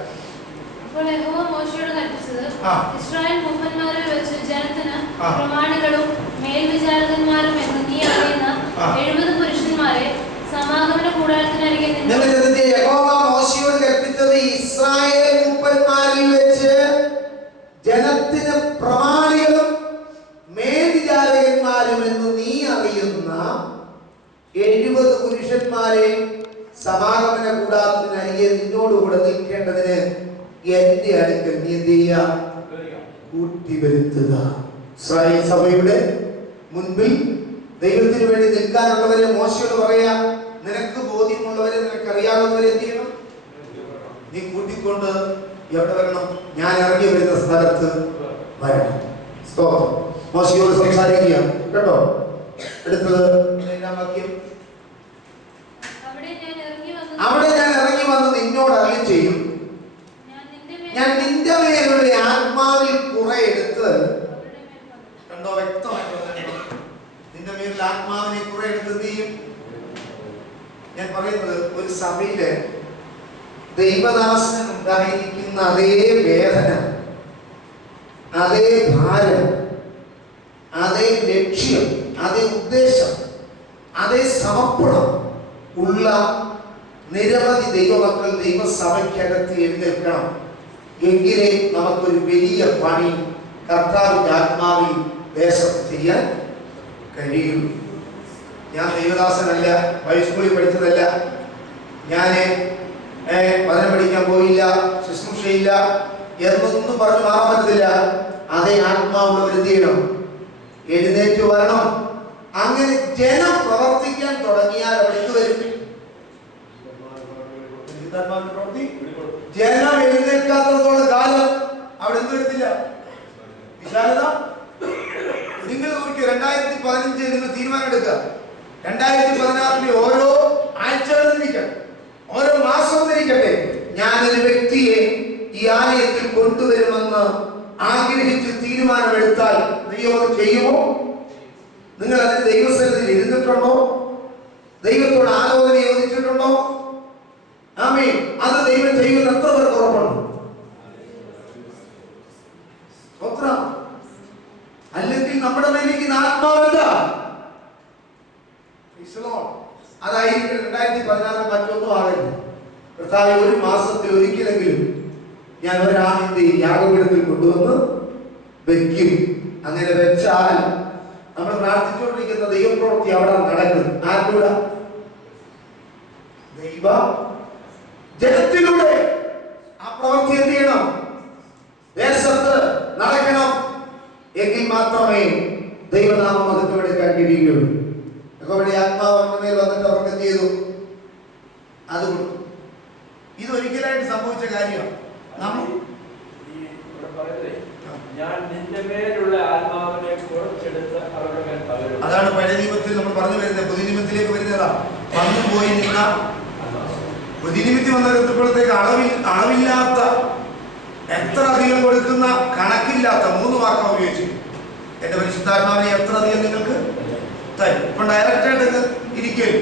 അപ്പോൾ യഹോവ മോശെയോട് കൽപ്പിച്ചത്, ഇസ്രായേൽ മൂപ്പന്മാരിൽ വെച്ച് ജനത്തിന് പ്രമാണികളും മേൽവിചാരകന്മാരും എന്ന് നീ അറിയുന്ന 70 പുരുഷന്മാരെ സമാഗമന കൂടാരത്തിനരികെ യഹോവ മോശെയോട് കൽപ്പിച്ചത് ഇസ്രായേൽ മൂപ്പന്മാരിൽ വെച്ച് ജനത്തിന് പ്രമാണികളും മേൽവിചാരകന്മാരും എന്ന് നീ അറിയുന്ന 70 പുരുഷന്മാരെ സമാഗമന കൂടാരത്തിനരികെ നിന്നോടുകൂടെ നിൽക്കേണ്ടതിന് എന്റെ അടുക്കൽ നീ എന്ത് ചെയ്യുക? കൂട്ടിവരുത്തുക. ഇസ്രായേൽ സഭയുടെ മുൻപിൽ ദൈവത്തിന് വേണ്ടി നിൽക്കാനുള്ളവരെ മോശയോട് പറയാ, നിനക്ക് ബോധ്യമുള്ളവരെ, നിനക്ക് അറിയാവുന്നവരെ എന്ത് ചെയ്യണം? നീ കൂട്ടിക്കൊണ്ട് എവിടെ വരണം? ഞാൻ ഇറങ്ങി വരുന്ന സ്ഥലത്ത് വരണം. മോശയോട് സംസാരിക്കുക കേട്ടോ. അടുത്തത് വാക്യം. അവിടെ ഞാൻ ഇറങ്ങി വന്ന് നിന്നോട് അരുളി ചെയ്യും, ഞാൻ നിന്റെ മേലുള്ള ആത്മാവിൽ കുറെ എടുത്ത്. കണ്ടോ? വ്യക്തമായിട്ട് നിന്റെ മേലുള്ള ആത്മാവിനെ കുറെ എടുത്ത് ചെയ്യും. ഞാൻ പറയുന്നത് ഒരു സഭയില് ദൈവദാസന് ഉണ്ടായിരിക്കുന്ന അതേ വേദന, അതേ ഭാരം, അതേ ലക്ഷ്യം, അതേ ഉദ്ദേശം, അതേ സമർപ്പണം ഉള്ള നിരവധി ദൈവമക്കൾ ദൈവസഭയ്ക്കകത്ത് എഴുന്നേൽക്കണം. എങ്കിലേ നമുക്കൊരു വലിയ പണി കർത്താവിന്റെ ആത്മാവിൽ ദേശത്ത് ചെയ്യാൻ കഴിയും. ഞാൻ ദൈവദാസനല്ല, ഹൈസ്കൂളിൽ പഠിച്ചതല്ല, ഞാൻ പഠനം പഠിക്കാൻ പോയില്ല, ശുശ്രൂഷയില്ല എന്നൊന്നും പറഞ്ഞു മാറാൻ പറ്റത്തില്ല. അതേ ആത്മാവുള്ളവർ എന്ത് ചെയ്യണം? എഴുന്നേറ്റ് വരണം. അങ്ങനെ ജനം പ്രവർത്തിക്കാൻ തുടങ്ങിയാൽ അവിടെ എന്ത് വരും? ജനം എഴുന്നേൽക്കാത്തത്തോളം കാലം അവിടെ എന്ത് വരുത്തില്ല? വിശാലത. നിങ്ങൾ നോക്കിയോ, 2015 നിങ്ങൾ തീരുമാനം എടുക്കുക. 2016 ഓരോ ആഴ്ചകളും ഇരിക്കട്ടെ, ഓരോ മാസവും ഇരിക്കട്ടെ, ഞാനൊരു വ്യക്തിയെ ഈ ആലയത്തിൽ കൊണ്ടുവരുമെന്ന് ആഗ്രഹിച്ച് തീരുമാനമെടുത്താൽ ദൈവം ചെയ്യുമോ? നിങ്ങൾ അതിന് ദൈവസ്ഥലത്തിൽ ഇരുന്നിട്ടുണ്ടോ? ദൈവത്തോട് ആലോചന യോജിച്ചിട്ടുണ്ടോ? ആമേൻ. അത് ദൈവം ചെയ്യുമെന്ന് എത്ര പേർക്ക് ഉറപ്പുണ്ട്? അല്ലെങ്കിൽ നമ്മുടെ മേലേക്ക് ആത്മാവല്ല. അതായിരിക്കും 2016 മറ്റൊന്നും ആകരുത്. കർത്താവേ, ഒരു മാസത്തിൽ ഒരിക്കലെങ്കിലും ഞാൻ ഒരാളിന്റെ യാഗപീഠത്തിൽ കൊണ്ടുവന്ന് വെക്കും. അങ്ങനെ വെച്ചാൽ നമ്മൾ പ്രാർത്ഥിച്ചുകൊണ്ടിരിക്കുന്ന ദൈവപ്രവൃത്തി അവിടെ നടക്കും. ആരിലൂടെ? ദൈവ ജനത്തിലൂടെ. ആ പ്രവൃത്തി എന്ത് ചെയ്യണം? ദേശത്ത് നടക്കണം. എങ്കിൽ മാത്രമേ ദൈവനാമം മഹത്വമെടുക്കാൻ കഴിയുകയുള്ളൂ. യഹോവയുടെ ആത്മാവ് അവരുടെ മേൽ വന്നിട്ട് അവർക്ക് എന്ത് ചെയ്തു? അത് കൊടുത്തു. ഇതൊരിക്കലായിട്ട് സംഭവിച്ച കാര്യമാണ്. ഞാൻ നിന്റെ മേലുള്ള ആത്മാവിനെ കുറച്ചെടുത്ത് അവരുടെ മേൽ പകരും. അതാണ് പഴയ നിയമത്തിൽ നമ്മൾ പറഞ്ഞു വരുന്നത്. പുതിയ നിയമത്തിലേക്ക് വരുന്നതാ. വന്നു പോയി നിന്ന പുതിയ നിയമത്തിൽ വന്നെടുത്തപ്പോഴത്തേക്ക് അളവില്ലാത്ത, എത്ര അധികം കൊടുക്കുന്ന കണക്കില്ലാത്ത 3 വാക്കാണ് ഉപയോഗിച്ചത്. എന്റെ പരിശുദ്ധാത്മാവിനെ എത്ര അധികം നിങ്ങൾക്ക് തരും. ഇപ്പൊ ഡയറക്റ്റായിട്ട് ഇരിക്കും.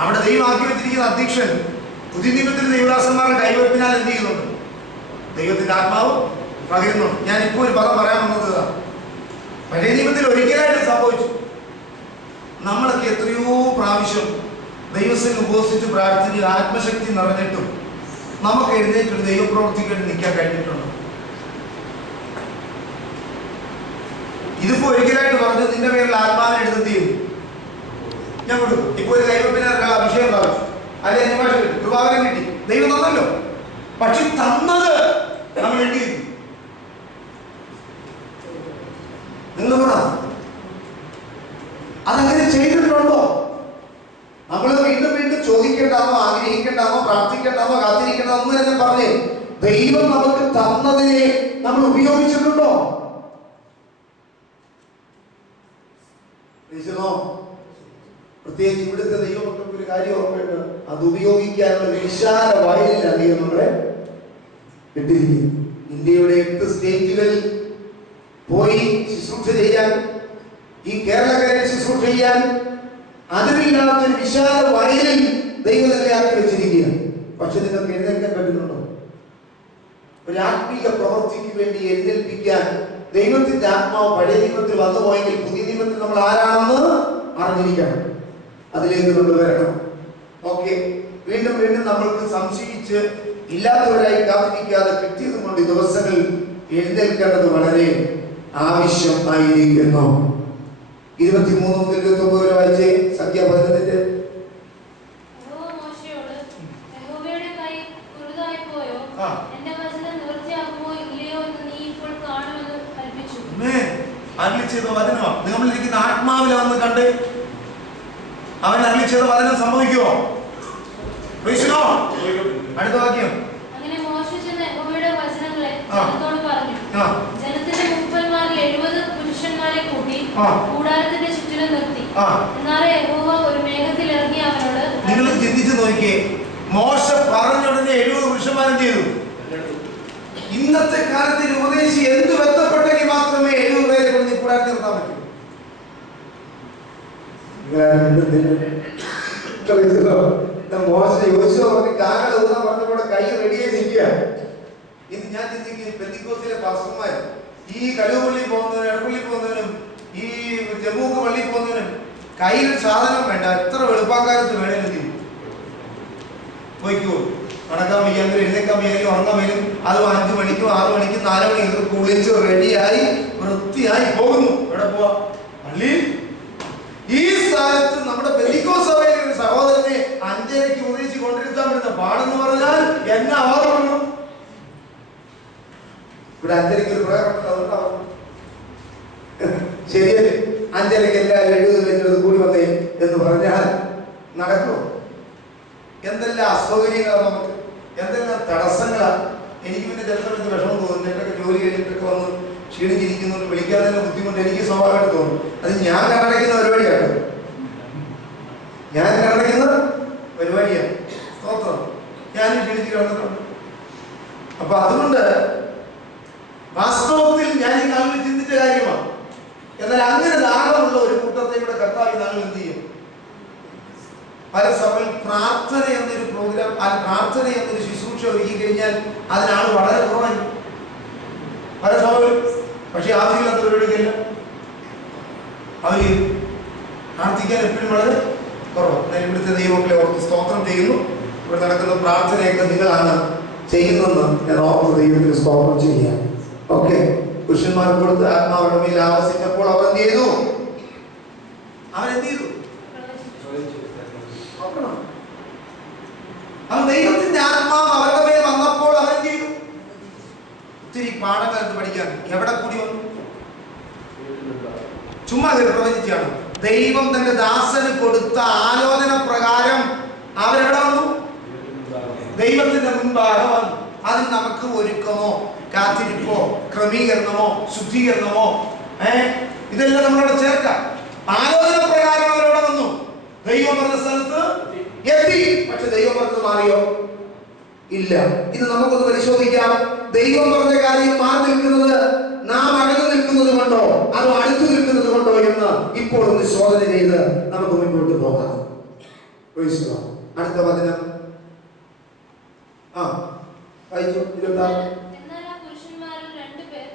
അവിടെ ദൈവം ആക്കി വെച്ചിരിക്കുന്ന അധ്യക്ഷൻ പുതിയ നിയമത്തിൽ ദൈവദാസന്മാരുടെ കൈവയ്പിനാൽ എന്ത് ചെയ്യുന്നുണ്ട്? ദൈവത്തിന്റെ ആത്മാവ് പകരുന്നുണ്ട്. ഞാൻ ഇപ്പോൾ ഒരു പദം പറയാൻ വന്നത്, പഴയ നിയമത്തിൽ ഒരിക്കലായിട്ട് സംഭവിച്ചു. നമ്മളൊക്കെ എത്രയോ പ്രാവശ്യം ദൈവത്തിൽ ഉപവസിച്ച് പ്രാർത്ഥിച്ച് ആത്മശക്തി നിറഞ്ഞിട്ടും നമുക്ക് എഴുന്നേറ്റ് ദൈവപ്രവൃത്തിക്ക് വേണ്ടി നിൽക്കാൻ കഴിഞ്ഞിട്ടുണ്ട്. ഇതിപ്പോ ഒരിക്കലായിട്ട് പറഞ്ഞു നിന്റെ പേരിൽ ആത്മാവിനെ എടുത്ത് ചെയ്യും ഞാൻ കൊടുക്കും. ഇപ്പൊ ഒരു കൈവപ്പിനുള്ള അഭിഷേകം പ്രാപിച്ചു, അല്ലെ അനുഭാഷ കിട്ടി, കൃപാകരം കിട്ടി, ദൈവം തന്നല്ലോ. പക്ഷെ തന്നത് നമ്മൾ എന്ത് ചെയ്തു? നിങ്ങൾ പറ, അതങ്ങനെ ചെയ്തിട്ടുണ്ടോ? നമ്മൾ വീണ്ടും വീണ്ടും ചോദിക്കേണ്ടാമോ, ആഗ്രഹിക്കേണ്ടാമോ, പ്രാർത്ഥിക്കേണ്ടാമോ, കാത്തിരിക്കേണ്ടാമോ ഒന്നും ഞാൻ പറഞ്ഞേ. ദൈവം നമുക്ക് തന്നതിനെ നമ്മൾ ഉപയോഗിച്ചിട്ടുണ്ടോ? പ്രത്യേകിച്ച് ഇവിടുത്തെ ദൈവമക്കൾക്ക് ഒരു കാര്യം ഓർമ്മയുണ്ട്. അത് ഉപയോഗിക്കാനുള്ള വിശാല വയലിൽ അധികം നമ്മളെ ഇട്ടിരിക്കുന്നു. ഇന്ത്യയുടെ 8 സ്റ്റേറ്റുകളിൽ പോയി ശുശ്രൂഷ ചെയ്യാൻ, ഈ കേരളക്കരയിൽ ശുശ്രൂഷ ചെയ്യാൻ അതിരില്ലാത്തൊരു വിശാല വയലിൽ ദൈവം തന്നെ ആക്കി വെച്ചിരിക്കുകയാണ്. പക്ഷെ നിങ്ങൾക്ക് എഴുന്നേൽക്കാൻ പറ്റുന്നുണ്ടോ? ഒരു ആത്മീയ പ്രവൃത്തിക്ക് വേണ്ടി എഴുന്നേൽപ്പിക്കാൻ ദൈവത്തിന്റെ ആത്മാവ് പഴയ നിയമത്തിൽ വന്നു പോയെങ്കിൽ പുതിയ നിയമത്തിൽ നമ്മൾ ആരാണെന്ന് അറിഞ്ഞിരിക്കണം. അതിലേക്ക് നമ്മൾ വരണം. ഓക്കെ, വീണ്ടും വീണ്ടും നമ്മൾക്ക് സംശയിച്ച് ഇല്ലാത്തവരായി കാത്തിരിക്കാതെ കിട്ടിയത് കൊണ്ട് ഈ ദിവസങ്ങളിൽ എഴുന്നേൽക്കേണ്ടത് വളരെ ആവശ്യമായിരിക്കുന്നു. 23 മുതൽ 29 വരെ വായിച്ചേ. സംഖ്യ 11. നമ്മളിരിക്കുന്ന ആത്മാവിൽ വന്ന് കണ്ട് അവൻ അരുളി ചെയ്ത വചനം സംഭവിക്കുമോ? അടുത്ത വാക്യം. അങ്ങനെ മോശെ ചെന്ന് യഹോവയുടെ വചനങ്ങളെ ജനത്തോട് പറഞ്ഞു. ജനത്തിന്റെ മൂപ്പന്മാരിൽ 70 പുരുഷന്മാരെ കൂട്ടി കൂടാരത്തിന്റെ ചുറ്റിലും നിർത്തി. എന്നാലേ യഹോവ ഒരു മേഘത്തിൽ ഇറങ്ങി അവനോട്. നിങ്ങൾ ചിന്തിച്ചു നോക്കിയേ, മോശ പറഞ്ഞുടനെ 70 പുരുഷന്മാരും ചെയ്തു. ഇന്നത്തെ കാലത്ത് ഉപദേശി എന്ത് ബന്ധപ്പെട്ടെങ്കിൽ മാത്രമേ 70 പേരെ കൊണ്ട് കൂടാരത്തിൽ നിർത്താൻ പറ്റൂ. മോശം യോശുവ പറഞ്ഞ് കാക്കട ഊന്നാൻ പറഞ്ഞപ്പോൾ കൈ റെഡിയായി നിൽക്കുക. ഇത് ഞാൻ ചിന്തിക്കും, പെന്തിക്കോസിലെ പാസ്റ്റർമാർ ഈ കലുപള്ളി പോകുന്നവനും എടപ്പള്ളി പോകുന്നവനും ഈ ജമ്മൂക്ക് പള്ളി പോകുന്നവനും കയ്യിൽ സാധനം വേണ്ട, എത്ര വെളുപ്പാക്കാലത്ത് വേണേലും ചെയ്യും. പോയിക്കോ, നടക്കാൻ വയ്യാങ്കിലും എഴുന്നേക്കാൻ വയ്യാലും ഉറങ്ങാൻ വരും. അത് 5 മണിക്കും 6 മണിക്കും 4 മണിക്കും കുളിച്ച് റെഡിയായി വൃത്തിയായി പോകുന്നു. എവിടെ പോവാ? പള്ളി. ഈ സ്ഥാനത്ത് നമ്മുടെ പെന്തിക്കോസ് സഭയിലെ ഒരു സഹോദരനെ 5:30 ഉപദേശിച്ച് കൊണ്ടിരുത്താൻ പറ്റുന്ന പാടെന്ന് പറഞ്ഞാൽ എന്നാ ആവണം. ഇവിടെ 5:30 ഒരു പ്രകടനം ശരിയല്ലേ? 5:30 എല്ലാവരും 70 പേര് കൂടി വന്നേ എന്ന് പറഞ്ഞാൽ നടക്കുമോ? എന്തെല്ലാം അസൗകര്യങ്ങളാണ് നമുക്ക്, എന്തെല്ലാം തടസ്സങ്ങളാണ്. എനിക്ക് പിന്നെ ചില സമയത്ത് വിഷമം തോന്നുന്നു. എന്റെയൊക്കെ ജോലി കഴിഞ്ഞിട്ടൊക്കെ വന്ന് ക്ഷീണിച്ചിരിക്കുന്നതുകൊണ്ട് വിളിക്കാൻ തന്നെ ബുദ്ധിമുട്ട് എനിക്ക് സ്വാഭാവികമായിട്ട് തോന്നും. അത് ഞാൻ കണ്ടടയ്ക്കുന്ന പരിപാടിയാണ്. ഞാൻ കണ്ടടയ്ക്കുന്ന പരിപാടിയാണ്. സ്തോത്രം. ഞാനും ക്ഷീണിച്ച് കിടന്നിട്ടുണ്ട്. അപ്പൊ അതുകൊണ്ട് വാസ്തവത്തിൽ ഞാൻ ഈ നാളിൽ ചിന്തിച്ച കാര്യമാണ്. എന്നാൽ അങ്ങനെ ദാഹമുള്ള ഒരു കൂട്ടത്തെ കൂടെ കർത്താവ് നാളിൽ എന്ത് ചെയ്യും? പല സഭയിൽ പ്രാർത്ഥന എന്നൊരു പ്രോഗ്രാം, പ്രാർത്ഥന എന്നൊരു ശുശ്രൂഷ ഒരുക്കി കഴിഞ്ഞാൽ അതിനാൾ വളരെ കുറവായി പല സഭകളിൽ. പക്ഷെ ആവശ്യമില്ലാത്ത പരിപാടിക്കല്ല, അവർ പ്രാർത്ഥിക്കാൻ എപ്പോഴും വളരെ കുറവാണ്. ഞാൻ ഇവിടുത്തെ ദൈവങ്ങളെ ഓർത്ത് സ്തോത്രം ചെയ്യുന്നു. ഇവിടെ നടക്കുന്ന പ്രാർത്ഥനയൊക്കെ നിങ്ങളാണ് ചെയ്യുന്നതെന്ന് ഞാൻ ഓർത്ത് ദൈവത്തിന് സ്തോത്രം ചെയ്യാം. ഓക്കെ, പുരുഷന്മാർ കൊടുത്ത് ആത്മാവിന്റെ മേൽ ആവസിച്ചപ്പോൾ അവരെന്ത് ചെയ്തു? അവരെന്ത് ചെയ്തു? അവൻ ദൈവത്തിന്റെ ആത്മാവ് അവരുടെ മേൽ വന്നപ്പോൾ അവരെന്ത് ചെയ്തു? ഒത്തിരി പാഠകാലത്ത് പഠിക്കാൻ എവിടെ കൂടി വന്നു? ചുമ്മാ പ്രവചിച്ചാണ്. ദൈവം തന്റെ ദാസന് കൊടുത്ത ആലോചന പ്രകാരം അവരെവിടെ വന്നു? ദൈവത്തിന്റെ മുൻപാകെ വന്നു. അതിന് നമുക്ക് ഒരുക്കമോ കാത്തിരിപ്പോ ക്രമീകരണമോ ശുദ്ധീകരണമോ ഇതെല്ലാം നമ്മളവിടെ ചേർക്കാം. ആലോചന പ്രകാരം അവരോട് വന്നു. ദൈവം പറഞ്ഞ സ്ഥലത്ത് എത്തി. പക്ഷെ ദൈവം പറഞ്ഞത് മാറിയോ? ഇല്ല. ഇത് നമുക്കൊന്ന് പരിശോധിക്കാം. ദൈവം പറഞ്ഞ കാര്യം മാറി നിൽക്കുന്നത് നാം അകന്നു നിൽക്കുന്നത് കൊണ്ടോ അതോ അടുത്തു നിൽക്കുന്നത് കൊണ്ടോ എന്ന് ഇപ്പോൾ ഒന്ന് ശോധന ചെയ്ത് നമുക്ക് മുന്നോട്ട് പോകാം. അടുത്ത വചനം വായിച്ചു. എന്നാൽ ആ പുരുഷന്മാരിൽ 2 പേർ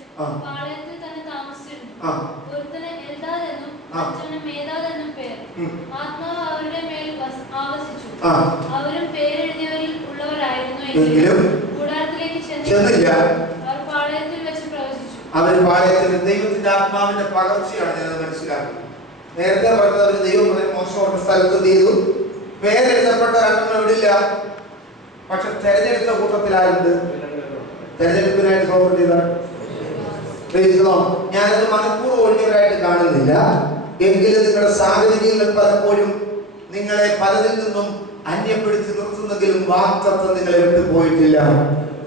പാളയത്തിൽ തന്നെ താമസിച്ചിരുന്നു. ഒരുത്തന് എൽദാദ് എന്നും മറ്റവന് മേദാദ് എന്നും പേർ. ആത്മാവ് അവരുടെ മേൽ ആവസിച്ചു. അവരും പേരെഴുതിയവരിൽ ഉള്ളവരായിരുന്നു എങ്കിലും കൂടാരത്തിലേക്ക് ചെന്നില്ല. അവർ പാളയത്തിൽ വെച്ച് പ്രവേശിച്ചു. അവർ പാളയത്തിൽ ദൈവത്തിന്റെ ആത്മാവിന്റെ പകർച്ചയാണ് ഞാൻ മനസ്സിലാക്കുന്നത്. നേരത്തെ പറഞ്ഞത് അവർ ദൈവം പറഞ്ഞ മോശമുള്ള സ്ഥലത്ത് എന്ത് ചെയ്തു? പേരെഴുതപ്പെട്ട 2 വിടില്ല. പക്ഷെ തെരഞ്ഞെടുത്ത കൂട്ടത്തിൽ ആരുണ്ട്? തെരഞ്ഞെടുപ്പിനായിട്ട് സോഫർ ചെയ്താണ്. ഞാനത് മനഃപൂർവ്വം ഒഴിഞ്ഞവരായിട്ട് കാണുന്നില്ല. എങ്കിലും നിങ്ങളുടെ സാഹചര്യങ്ങൾ പലപ്പോഴും നിങ്ങളെ പലതിൽ നിന്നും അന്യപ്പെടുത്തി നിർത്തുന്നെങ്കിലും വാക്തത്വം നിങ്ങളെ വിട്ടു പോയിട്ടില്ല.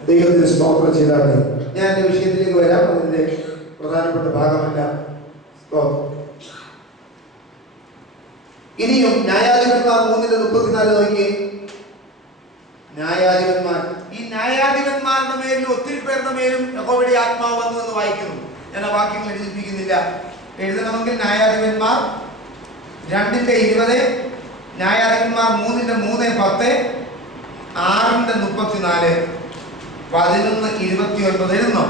ദൈവത്തിന് സ്തോത്രം ചെയ്താണ്. ഞാൻ എന്റെ വിഷയത്തിലേക്ക് വരാം. അതിന്റെ പ്രധാനപ്പെട്ട ഭാഗമല്ല. ഇനിയും ന്യായാധിപന്മാർ 3:34 നോക്കി. ന്യായാധിപന്മാർ, ഈ ന്യായാധിപന്മാരുടെ മേലും ഒത്തിരി പേരുടെ മേലും യഹോവയുടെ ആത്മാവ് വന്നു എന്ന് വായിക്കുന്നു. ഞാൻ ആ വാക്യങ്ങൾ എഴുതിപ്പിക്കുന്നില്ല. എഴുതണമെങ്കിൽ ന്യായാധിപന്മാർ 2:20, ന്യായാധിപന്മാർ 3:10, 6:34, 11:29 എഴുതുന്നു.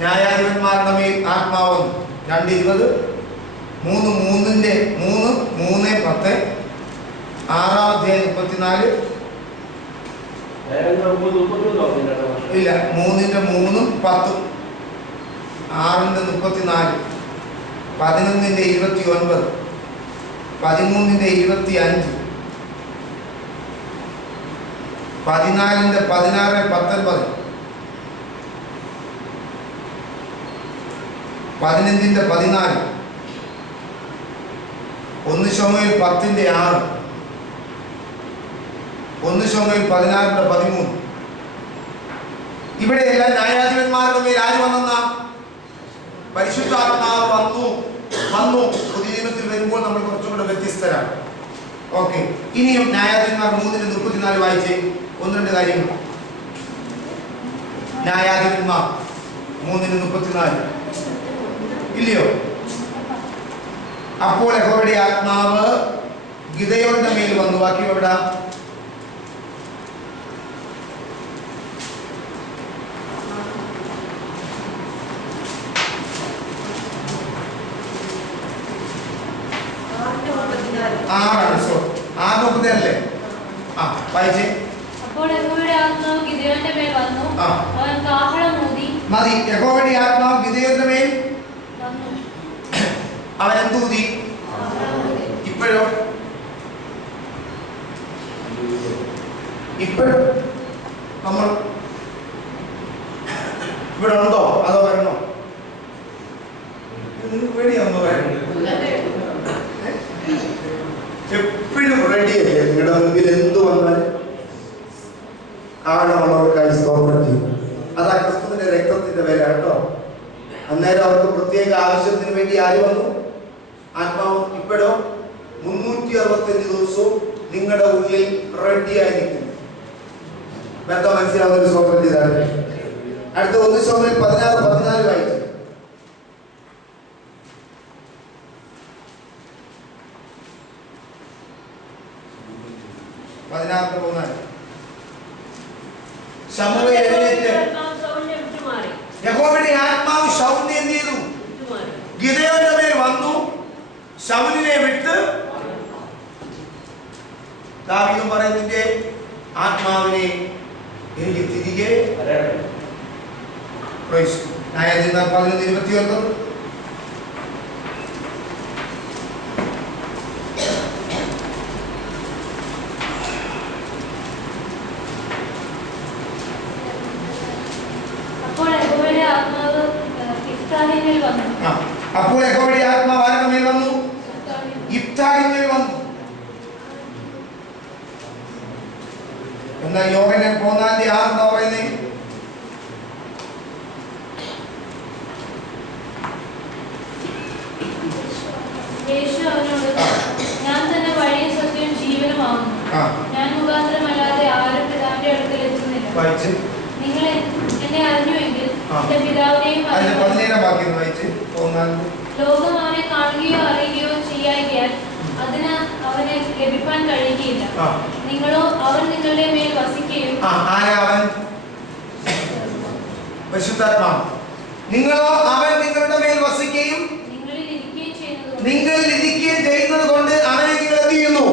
ന്യായാധിപന്മാരുടെ മേൽ ആത്മാവ് 2:20, 3:10, 6:34, ഇല്ല 3:3, 10, 6:34, 11:29, 13:25, 14:16, 19, 15:14, 1 ശമൂവേൽ 10:6, 1 ശമൂവേൽ 16:13. ഇവിടെയെല്ലാം ന്യായാധിപന്മാരുടെ മേൽ ആര് വന്നെന്ന? പരിശുദ്ധാത്മാവ് വന്നു. പുതിയ നിയമത്തിൽ വരുമ്പോൾ നമ്മൾ കുറച്ചും കൂടെ വ്യത്യസ്തരാണ്. ഓക്കെ, ഇനിയും ന്യായാധിപന്മാർ 3:34 വായിച്ചേ. 1-2 കാര്യങ്ങൾ. ന്യായാധിപന്മാർ 3:34 ഇല്ലയോ? അപ്പോൾ യഹോവയുടെ ആത്മാവ് ഗിദെയോന്റെ മേൽ വന്നു. ബാക്കി എവിടെ? അല്ലേ? വായിച്ചേ. അപ്പോൾ യഹോവയുടെ ആത്മാവ് ഗിദെയോന്റെ മേൽ വന്നു. അവൻ കാഹളം ഊതി. മതി. യഹോവയുടെ ആത്മാവ് ഗിദെയോന്റെ മേൽ വന്നു. അവൻ എന്തൂതി? ഇപ്പോഴോ? നമ്മൾ ഇവിടെ ഉണ്ടോ അതോ വരണോ? പേടിയാണോ? എപ്പോഴും റെഡിയല്ലേ? നിങ്ങളുടെ മുമ്പിൽ എന്ത് വന്നാൽ കാണാനുള്ളവർക്കായി സ്തോത്രം ചെയ്യും. അതാ ക്രിസ്തുവിന്റെ രക്തത്തിന്റെ വില കേട്ടോ. അന്നേരം അവർക്ക് പ്രത്യേക ആവശ്യത്തിന് വേണ്ടി ആര് വന്നു? ആത്മാവ്. ഇപ്പോഴോ 365 ദിവസവും നിങ്ങളുടെ ഉള്ളിൽ റെഡിയായി നിൽക്കുന്നു. എന്താ മനസ്സിലാവുന്ന ഒരു സ്തോത്രം ചെയ്താണ്. അടുത്ത 1 ശമൂവേൽ 16:14 വായിച്ചു. 16:14 ശമൂവേൽ എഴുന്നേറ്റ് യഹോവയുടെ ആത്മാവ് ശൗലിനെ എന്ത് ചെയ്തു? ഗിദെയോന്റെ മേൽ വന്നു, ശൗലിനെ വിട്ട്. ദാവീദ് പറയുന്നതിന്റെ ആത്മാവിനെ എനിക്ക് തിരികെ. ന്യായാധിപന്മാർ 11:29. അപ്പോൾ യഹോവയുടെ ആത്മാവ് ഇഫ്താഹിന്മേൽ വന്നു. ആരുടെ മേൽ വന്നു? ഇഫ്താഹിന്മേൽ വന്നു. എന്നാൽ യോഹന്നാൻ 4:6 എന്താ പറയുന്നേ? യേശു ഞാൻ തന്നെ വഴിയും സത്യവും ജീവനുമാകുന്നു. ഞാൻ മുഖാന്തരമല്ലാതെ ആരും പിതാവിന്റെ അടുക്കൽ എത്തുന്നില്ല. നിങ്ങൾ എന്നെ അറിഞ്ഞുവെങ്കിൽ എന്റെ പിതാവിനെയും ലോകം അവനെ കാണുകയോ അറിയുകയോ ചെയ്യായികയാൽ അതിന് അവനെ ലഭിക്കാൻ കഴിയുകയില്ല. നിങ്ങളോ അവൻ നിങ്ങളുടെ മേൽ വസിക്കുകയും നിങ്ങളോ അവൻ നിങ്ങളുടെ മേൽ വസിക്കുകയും നിങ്ങളിൽ ഇരിക്കുകയും ചെയ്യുന്നത് കൊണ്ട് അവനെ നിങ്ങൾ എന്ത് ചെയ്യുന്നു?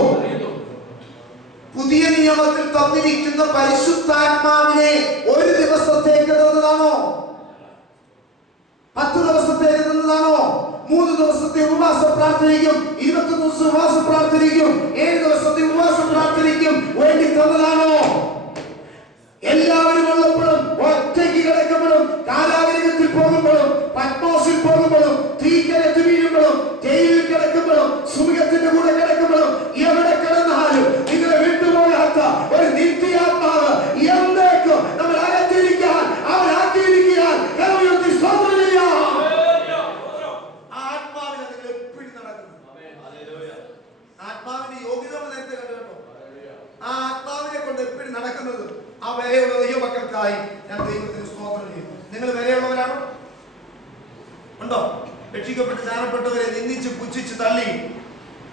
പുതിയ നിയമത്തിൽ തന്നിരിക്കുന്ന പരിശുദ്ധാത്മാവിനെ ഒരു ദിവസത്തേക്ക് തന്നതാണോ? 10 ദിവസത്തേക്ക് തന്നതാണോ? 3 ദിവസത്തെ ഉപവാസ പ്രാർത്ഥനയ്ക്കും 21 ദിവസം ഉപവാസ പ്രാർത്ഥനയ്ക്കും 7 ദിവസത്തെ ഉപവാസ പ്രാർത്ഥനയ്ക്കും വേണ്ടി തന്നതാണോ? എല്ലാവരും ഉള്ളപ്പോഴും, ഒറ്റയ്ക്ക് കിടക്കുമ്പോഴും, കാരാഗ്രഹത്തിൽ പോകുമ്പോഴും, പത്മോസിൽ പോകുമ്പോഴും, തീക്കരത്ത് വീഴുമ്പോഴും, ജയിലിൽ കിടക്കുമ്പോഴും, സുഖത്തിന്റെ കൂടെ കിടക്കുമ്പോഴും, എവിടെ കിടന്നാലും നിങ്ങളെ വിട്ടുപോകാത്ത ഒരു നിത്യാത്മാവ് എന്നേക്കും നമ്മൾ അകത്തിരിക്കാൻ അവൻ ആക്കിയിരിക്കാൻ ആത്മാവിനെ നിങ്ങൾ എപ്പോഴും നടക്കുന്നു. ആത്മാവിന്റെ യോഗ്യത നേരത്തെ കണ്ടു കേട്ടോ. ആ ആത്മാവിനെ കൊണ്ട് എപ്പോഴും നടക്കുന്നത് ആ വിലയുള്ള ദൈവമക്കൾക്കായി ഞാൻ ദൈവത്തിന് സ്തോത്രം ചെയ്യും. നിങ്ങൾ വിലയുള്ളവരാണോ? ഉണ്ടോ? രക്ഷിക്കപ്പെട്ട് സ്നാനപ്പെട്ടവരെ നിന്ദിച്ച് പുച്ഛിച്ച് തള്ളി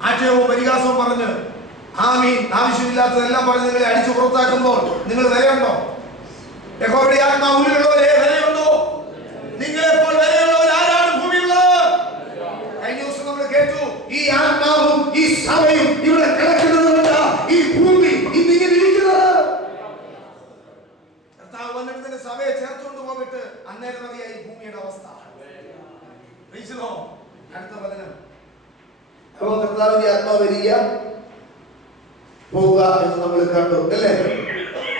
ആക്ഷേപവും പരിഹാസവും പറഞ്ഞ് ആമീൻ ആവശ്യമില്ലാത്തതെല്ലാം പറഞ്ഞ് നിങ്ങളെ അടിച്ചു പുറത്താക്കുമ്പോൾ നിങ്ങൾ വിലയുണ്ടോ? യഹോവയുടെ ആത്മാവിലുള്ളവരെ വിലയുണ്ടോ? നിങ്ങളെപ്പോൾ വിലയുള്ളവർ ആരാണ് ഭൂമിയുള്ളത്? കഴിഞ്ഞ ദിവസം നമ്മൾ കേട്ടു, ഈ ആത്മാവും ഈ സഭയും ഇവിടെ കിടക്കുന്നത് കൊണ്ട് ഈ ഭൂമി ഇന്നിങ്ങനെ ഇരിക്കുന്നത്. കർത്താവ് വന്നിട്ട് തന്നെ സഭയെ ചേർത്തുകൊണ്ട് പോയിട്ട് അന്നേരം അറിയാം ഈ ഭൂമിയുടെ അവസ്ഥ. അടുത്ത വചനം. അപ്പോൾ കർത്താവിന്റെ ആത്മാവ് വരിക പോവുക എന്ന് നമ്മൾ കണ്ടു അല്ലേ?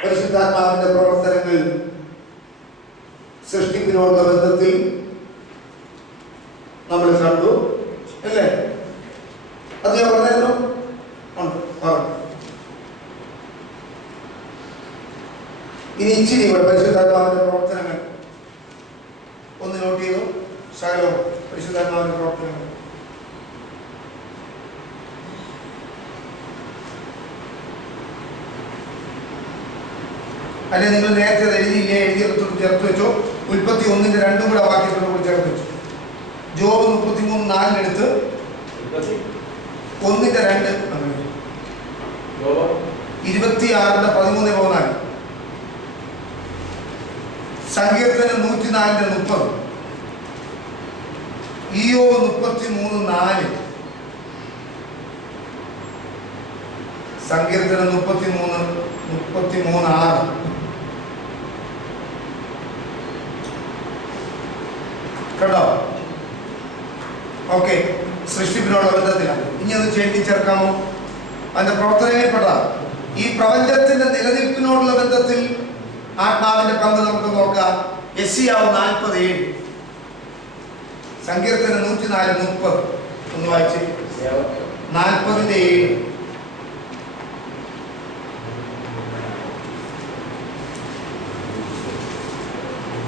പരിശുദ്ധാത്മാവിന്റെ പ്രവർത്തനങ്ങൾ സൃഷ്ടിപ്പിനോടുള്ള ബന്ധത്തിൽ നമ്മൾ കണ്ടു അല്ലേ? അത് ഞാൻ പറഞ്ഞായിരുന്നു. ഇനി ഇച്ചിരി ഇവിടെ പരിശുദ്ധാത്മാവിന്റെ പ്രവർത്തനങ്ങൾ ഒന്ന് നോട്ട് ചെയ്തു. ശകലോ പരിശുദ്ധാത്മാവിന്റെ പ്രവർത്തനങ്ങൾ അല്ലെ നിങ്ങൾ നേരത്തെ എഴുതിയില്ലേ? എഴുതിയത്തോട് ചേർത്ത് വെച്ചോ. ഉൽപ്പത്തി 1:2 കൂടെ വാക്യത്തോട് കൂടി ചേർത്ത് വെച്ചു. ജോബ് 33:4 എടുത്ത് 1:2 26:13-14 സങ്കീർത്തനം 104:30 ഇയ്യോബ് 33:4 സങ്കീർത്തനം 33:6 കേട്ടോ? ഓക്കെ, സൃഷ്ടിപ്പിനുള്ള ബന്ധത്തിലാണ്. ഇനി ഒന്ന് ചേർത്തി ചേർക്കാമോ? അതിന്റെ പ്രവർത്തനങ്ങളിൽപ്പെട്ട ഈ പ്രപഞ്ചത്തിന്റെ നിലനിൽപ്പിനോടുള്ള ബന്ധത്തിൽ ആത്മാവിന്റെ പങ്ക് നമുക്ക് നോക്കാം. യെശയ്യാവ് 40:7 സങ്കീർത്തനം 104:30 ഒന്ന് വായിച്ച്. 40:7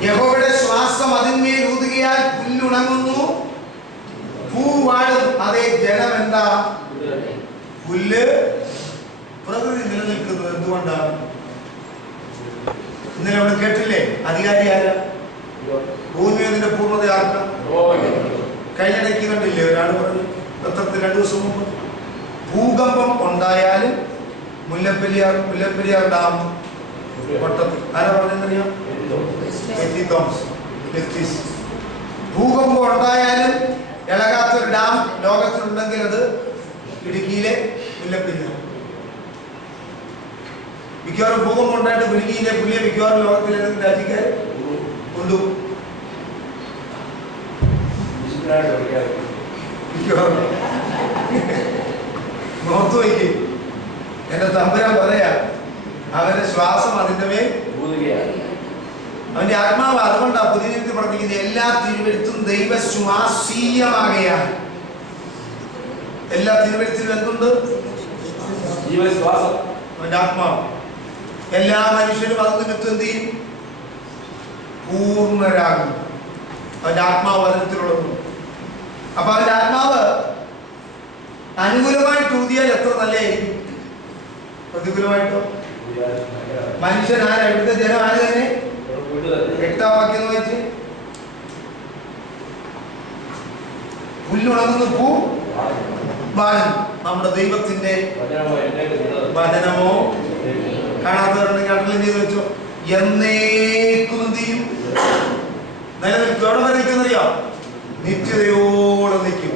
യഹോവയുടെ ശ്വാസം അതിന്മേൽ ഊതുകയാൽ പുല്ലുണങ്ങുന്നു, പൂവാടും. അതേ ജനം എന്താ? പുല്ല്. പ്രകൃതി നിലനിൽക്കുന്നത് എന്തുകൊണ്ടാണ്? ഇന്നലെ അവിടെ കേട്ടില്ലേ? അധികാരി ആരാ? ഭൂമി അതിന്റെ പൂർണ്ണത ആർക്കാം? കഴിഞ്ഞിടയ്ക്ക് കണ്ടില്ലേ ഒരാൾ പറഞ്ഞു പത്രത്തിൽ 2 ദിവസം മുമ്പ് ഭൂകമ്പം ഉണ്ടായാലും മുല്ലപ്പെരിയാർ ഡാം വട്ടത്തിൽ ആരാ പറഞ്ഞറിയാം? ഭൂകമ്പം ഉണ്ടായാലും ഇളകാത്തൊരു ഡാം ലോകത്തിലുണ്ടെങ്കിൽ അത് ഇടുക്കിയിലെ മുല്ലപ്പെരിയാർ. മിക്കവാറും ഭൂകമ്പം ഉണ്ടായിട്ട് ഇടുക്കിയിലെ പുള്ളിയെ മിക്കവാറും ലോകത്തിലെ രാജ്യക്കാർ കൊണ്ടു നോർത്തു വയ്ക്കും. എന്റെ തമ്പുരാൻ പറയാ അവന്റെ ശ്വാസം അതിന്റെ മേൽ അവന്റെ ആത്മാവ്. അതുകൊണ്ടാണ് പുതിയ നിയമത്തിൽ പറഞ്ഞിരിക്കുന്നത് എല്ലാ തിരുവെഴുത്തും ദൈവശ്വാസീയമാകയാണ്. എല്ലാ തിരുവെഴുത്തിലും എന്തുണ്ട്? അവന്റെ ആത്മാവ്. എല്ലാ മനുഷ്യരും അത് നിമിത്തം എന്ത് ചെയ്യും? പൂർണ്ണരാകും. അവന്റെ ആത്മാവ് വചനത്തിലുള്ളത്. അപ്പൊ അവന്റെ ആത്മാവ് അനുകൂല പ്രതികൂലമായിട്ടോ? മനുഷ്യൻ ആര്? ഇവിടുത്തെ ജനം ആര് തന്നെ? 8-ാം വാക്യം വായിച്ച്. പുല്ലുണങ്ങുന്ന പൂ ബാലൻ. നമ്മുടെ ദൈവത്തിന്റെ വചനമോ കാണാത്തവരുണ്ടെങ്കിൽ അടക്കം ചെയ്ത് വെച്ചോ. എന്നേക്കും ചെയ്യും നിലനിൽക്കും. എവിടെ വരെ നിൽക്കുന്നറിയോ? നിത്യതയോടെ നിൽക്കും.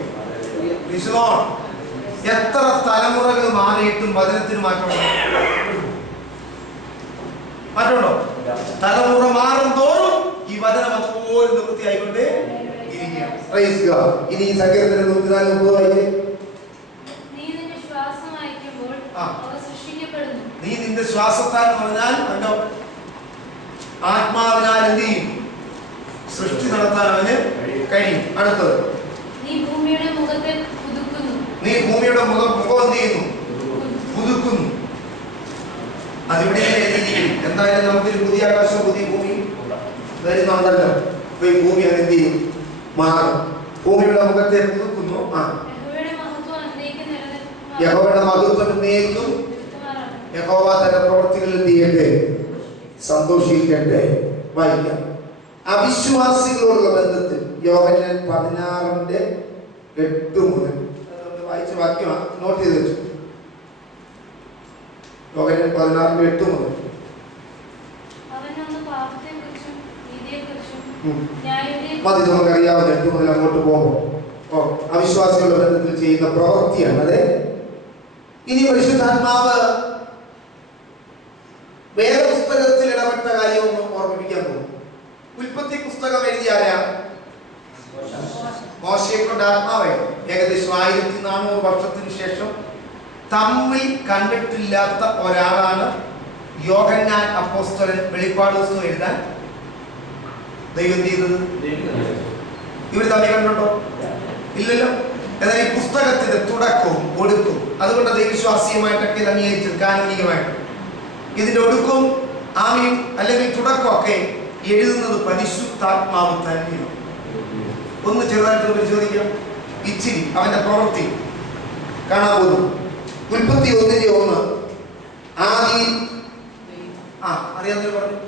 എത്ര തലമുറകൾ മാറിയിട്ടും വചനത്തിന് മാറ്റമുണ്ടോ? മാറ്റമുണ്ടോ? തലമുറ മാറും തോറും ഈ വചനം അതുപോലെ നിവൃത്തിയായിക്കൊണ്ട് ഇരിക്കുകയാണ്. ഇനി ഈ സങ്കീർത്തനം 140 വായിച്ചേ. നീ നിന്റെ ശ്വാസത്താൽ പറഞ്ഞാൽ അവന്റെ ആത്മാവിനാൽ എന്ത് ചെയ്യും? സൃഷ്ടി നടത്താൻ അവന് കഴിയും. അടുത്തത്, നീ ഭൂമിയുടെ മുഖത്തെ പുതുക്കുന്നു. നീ ഭൂമിയുടെ മുഖം എന്ത് ചെയ്യുന്നു? പുതുക്കുന്നു. അതിവിടെ എഴുതിയിരിക്കും. എന്തായാലും നമുക്കൊരു പുതിയ ആകാശം പുതിയ ഭൂമി വരുന്നുണ്ടല്ലോ. അപ്പൊ ഈ ഭൂമി അത് എന്ത് ചെയ്യും? മാറും. ഭൂമിയുടെ മുഖത്തെ പുതുക്കുന്നു. യഹോവയുടെ മഹത്വം എന്നേക്കും യഹോവ തന്റെ പ്രവർത്തികളിൽ എന്ത് ചെയ്യട്ടെ? സന്തോഷിക്കട്ടെ. വായിക്കാം. അവിശ്വാസികളോടുള്ള ബന്ധത്തിൽ യോഹന്നാൻ 16:8 മുതൽ വായിച്ച വാക്യമാണ്. നോട്ട് ചെയ്ത് വെച്ചു. യോഹന്നാൻ 16:8 മുതൽ. മതി, നമുക്കറിയാവുന്ന 8 മുതൽ അങ്ങോട്ട് പോകുമ്പോൾ അവിശ്വാസികളുടെ ബന്ധത്തിൽ ചെയ്യുന്ന പ്രവൃത്തിയാണ് അതെ. ഇനി പരിശുദ്ധാത്മാവ് വേദപുസ്തകത്തിൽ ഇടപെട്ട കാര്യം ഒന്ന് ഓർമ്മിപ്പിക്കാൻ പോകും. ഉൽപ്പത്തി പുസ്തകം എഴുതിയാരാ? മോശയെ കൊണ്ട് ആത്മാവേ. ഏകദേശം 1400 വർഷത്തിന് ശേഷം തമ്മിൽ കണ്ടിട്ടില്ലാത്ത ഒരാളാണ് യോഹന്നാൻ അപ്പോസ്തലൻ വെളിപ്പാട് പുസ്തകം എഴുതാൻ ദൈവം ചെയ്തത്. ഇവർ തമ്മിൽ കണ്ടിട്ടുണ്ടോ? ഇല്ലല്ലോ. എന്നാൽ ഈ പുസ്തകത്തിന്റെ തുടക്കവും ഒടുക്കും, അതുകൊണ്ട് ദൈവവിശ്വാസിയുമായിട്ടൊക്കെ ഇത് അംഗീകരിച്ചത് കാനൂനികമായിട്ട്. ഇതിന്റെ ഒടുക്കും ആമയും അല്ലെങ്കിൽ തുടക്കമൊക്കെ എഴുതുന്നത് പരിശുദ്ധാത്മാവ് തന്നെയാണ്. ഒന്ന് ചെറുതായിട്ട് പരിശോധിക്കാം. ഇച്ചിരി അവന്റെ പ്രവൃത്തി കാണാൻ പോകുന്നു. ഉൽപ്പത്തി 1:1 ആദി അറിയാവുന്ന പറഞ്ഞു.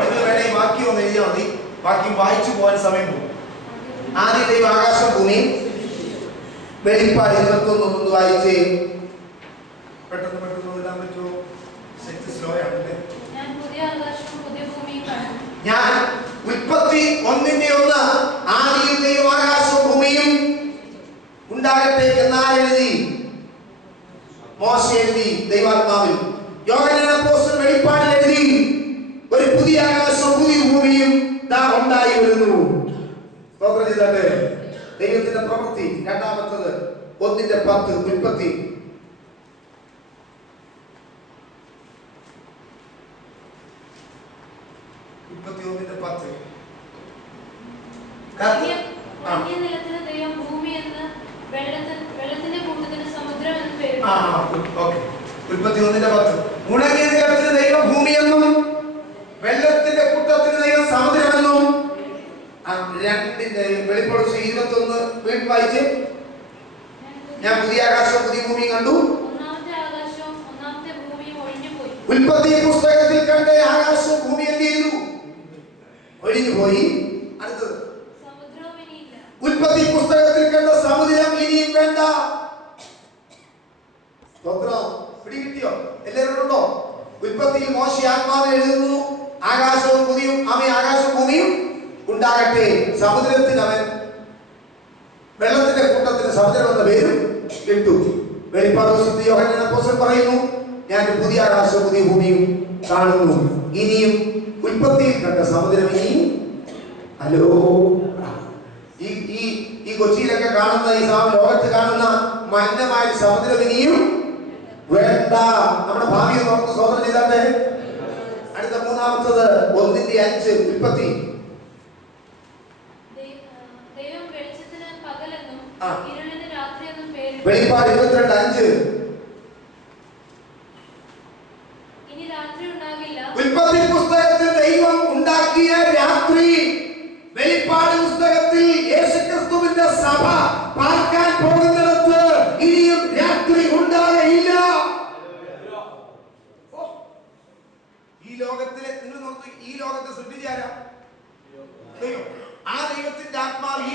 നിങ്ങൾ വേണേ ഈ വാക്യം ഒന്ന് എഴുതിയാൽ മതി. വാക്യം വായിച്ചു പോകാൻ സമയം പോകും. ആദ്യ ദൈവം ആകാശം ഭൂമി. വെളിപ്പാട് 21 വായിച്ചേ. പെട്ടെന്ന് എഴുതാൻ പറ്റുമോ? സ്ലോ ആണല്ലേ. ഞാൻ ഉൽപ്പത്തി 1:1 ആദിയിൽ ദൈവം ആകാശവും ഭൂമിയും ഉണ്ടാകട്ടെ എന്നാൽ എഴുതി. മോശ എഴുതി ദൈവാത്മാവിൽ. യോഹന്നാൻ അപ്പോസ്തലൻ വെളിപ്പാടിൽ എഴുതി. ഒരു പുതിയ ആകാശവും പുതിയ ഭൂമിയും ദാ ഉണ്ടായി വരുന്നു. ദൈവത്തിന്റെ പ്രവൃത്തി. രണ്ടാമത്തത് 1:10 ഉൽപ്പത്തി. ഉണങ്ങിയ നിലത്തിന് ദൈവം ഭൂമിയെന്നും വെള്ളത്തിന്റെ കൂട്ടത്തിന് ദൈവം സമുദ്രമെന്നും. രണ്ടിന്റെ വെളിപ്പാട് 21 വീണ്ടും വായിച്ച്. ഞാൻ പുതിയ ആകാശവും പുതിയ ഭൂമിയും കണ്ടു. ഉൽപ്പത്തി പുസ്തകത്തിൽ കണ്ട ആകാശവും ഭൂമി എന്ത് ചെയ്തു? ഒഴിഞ്ഞുപോയി. അടുത്തത് ഉൽപ്പത്തി പുസ്തകത്തിൽ കണ്ട സമുദ്രം ഇനിയും വേണ്ട. പിടികിട്ടിയോ? എല്ലാവരും ഉണ്ടോ? ഉൽപ്പത്തിയിൽ മോശ ആത്മാവ് എഴുതുന്നു. ആകാശവും ഭൂമിയും ആകാശവും ഭൂമിയും ഉണ്ടാകട്ടെ. സമുദ്രത്തിന് അവൻ വെള്ളത്തിന്റെ കൂട്ടത്തിന് സമുദ്രം എന്ന പേരും ഇട്ടു. വെളിപ്പാട് പുസ്തകത്തിൽ യോഹന്നാൻ അപ്പോസ്തലൻ പറയുന്നു, ഞാൻ പുതിയ ആകാശവും പുതിയ ഭൂമിയും കാണുന്നു. ഇനിയും ഉൽപ്പത്തിയിൽ കണ്ട സമുദ്രം ഇനിയും ഹലോ ഈ കൊച്ചിയിലൊക്കെ കാണുന്ന ഈ ലോകത്ത് കാണുന്ന മലിനമായ സമുദ്രം ഇനിയും വേണ്ട. നമ്മുടെ ഭാവിയെ നോക്കുന്ന സ്വതന്ത്രം ചെയ്താട്ടെ. അടുത്ത മൂന്നാമത്തത് 1:5 ഉൽപ്പത്തി. വെളിപ്പാട് 22:5 ഉൽപ്പത്തി പുസ്തകത്തിൽ ദൈവം ഉണ്ടാക്കിയ രാത്രി. വെളിപ്പാട് പുസ്തകത്തിൽ യേശുക്രിസ്തുവിന്റെ സഭ പാർക്കാൻ പോകുന്നിടത്ത് ഇനിയും രാത്രി ഉണ്ടാകയില്ല.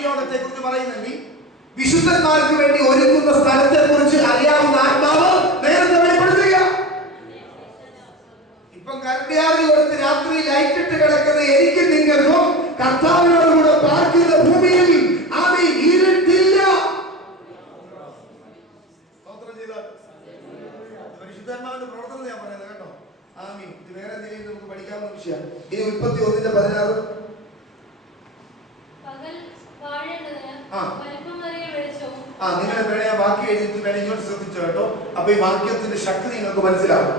ലോകത്തെ കുറിച്ച് പറയുന്നെങ്കിൽ വിശുദ്ധന്മാർക്ക് വേണ്ടി ഒരുക്കുന്ന സ്ഥലത്തെ കുറിച്ച് അറിയാവുന്ന ആത്മാവ് നേരത്തെ വെളിപ്പെടുത്തുക. ഇപ്പം കരണ്ടിയാറി കൊടുത്ത് രാത്രി ലൈറ്റ് ഇട്ട് കിടക്കുന്ന എനിക്കും നിങ്ങൾക്കും കർത്താവിനോട് കൂടെ പാർക്കുന്ന ഭൂമിയിൽ ആമി ഇരുട്ടില്ല. പരിശുദ്ധാത്മാവിന്റെ പ്രവർത്തനം ഞാൻ പറയുന്നത് കേട്ടോ. ആമി ഇത് വേറെ എന്തെങ്കിലും നമുക്ക് പഠിക്കാവുന്ന വിഷയമാണ്. ഇനി ഉൽപ്പത്തി 1:16 നിങ്ങളെ വേണേ ആ വാക്യം എഴുതിയിട്ട് വേണേ ഇങ്ങോട്ട് ശ്രദ്ധിച്ചോ കേട്ടോ. അപ്പൊ ഈ വാക്യത്തിന്റെ ശക്തി നിങ്ങൾക്ക് മനസ്സിലാവും.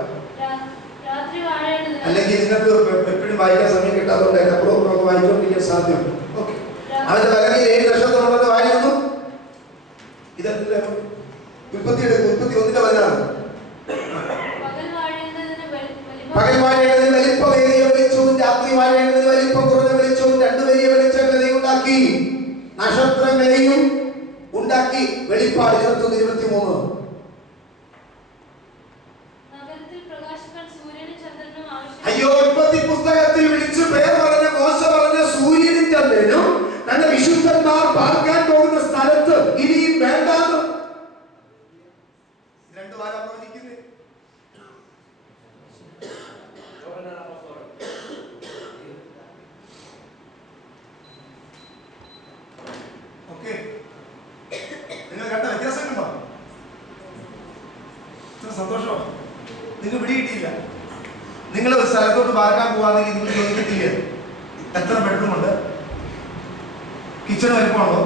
അല്ലെങ്കിൽ നിങ്ങൾക്ക് എപ്പോഴും വായിക്കാൻ സമയം കിട്ടാത്തതുകൊണ്ട് അപ്പുറം വായിച്ചുകൊണ്ടിരിക്കാൻ സാധ്യതയുണ്ട്. ഓക്കെ, അവന്റെ വലകയിൽ 7 നക്ഷത്രമുള്ളത് വായിക്കുന്നു. ഇതല്ല ഉൽപ്പത്തി 1:16 പകൽ വാഴേണ്ടതിന് വലിപ്പമേറിയ വെളിച്ചവും രാത്രി വാഴേണ്ടതിന് വലിപ്പം കുറഞ്ഞ വെളിച്ചവും 2 വലിയ വെളിച്ചങ്ങളെ ഉണ്ടാക്കി, നക്ഷത്രങ്ങളെയും ഉണ്ടാക്കി. വെളിപ്പാട് 21:23. അയ്യോ, ഉൽപ്പത്തി പുസ്തകത്തിൽ വിളിച്ച് പേർ പറഞ്ഞ മോശ പറഞ്ഞ സൂര്യനും ചന്ദ്രനും തന്റെ വിശുദ്ധന്മാർ പാർക്കാൻ പോകുന്ന സ്ഥലത്ത് ഇനിയും വേണ്ടാന്ന് 2 വാരം പ്രവചിക്കുന്നത്. ഓക്കെ, നിങ്ങൾ കണ്ട വ്യത്യാസം കണ്ടോ? ഇത്ര സന്തോഷമാണ്. നിങ്ങൾ പിടികിട്ടിയില്ല. നിങ്ങൾ ഒരു സ്ഥലത്തോട്ട് പാർക്കാൻ പോവാണെങ്കിൽ നിങ്ങൾ ചോദിക്കത്തില്ല എത്ര ബെഡ്റൂം ഉണ്ട്, കിച്ചൺ വലിപ്പമുണ്ടോ,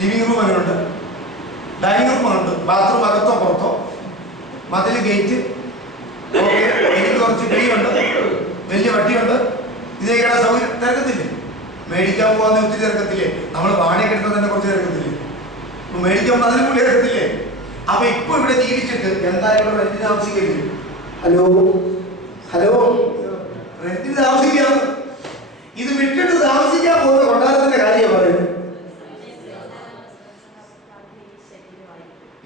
ലിവിംഗ് റൂം എങ്ങനെയുണ്ട്, ഡൈനിങ് റൂം ഉണ്ട്, ബാത്റൂം അകത്തോ പുറത്തോ, മതിൽ, ഗേറ്റ്, ഓക്കെ, എനിക്ക് കുറച്ച് കിളിയുണ്ട്, വലിയ വട്ടിയുണ്ട്, ഇതിനേക്കാണ് സൗകര്യം. തിരക്കത്തില്ലേ? മേടിക്കാൻ പോകാൻ ഒത്തിരി തിരക്കത്തില്ലേ? നമ്മൾ വാടക എടുത്താൽ തന്നെ കുറച്ച് തിരക്കത്തില്ലേ? മേടിക്കാൻ പോകുമ്പോൾ അതിന് കൂടി തിരക്കത്തില്ലേ? അപ്പൊ ഇപ്പൊ ഇവിടെ ജീവിച്ചിട്ട് എന്തായാലും റെന്റിന് താമസിക്കരുത്. ഹലോ ഹലോ, റെന്റിന് താമസിക്കാന്ന്. ഇത് വിട്ടിട്ട് താമസിക്കാൻ പോകുന്ന കൊട്ടാരത്തിന്റെ കാര്യം പറയുന്നത്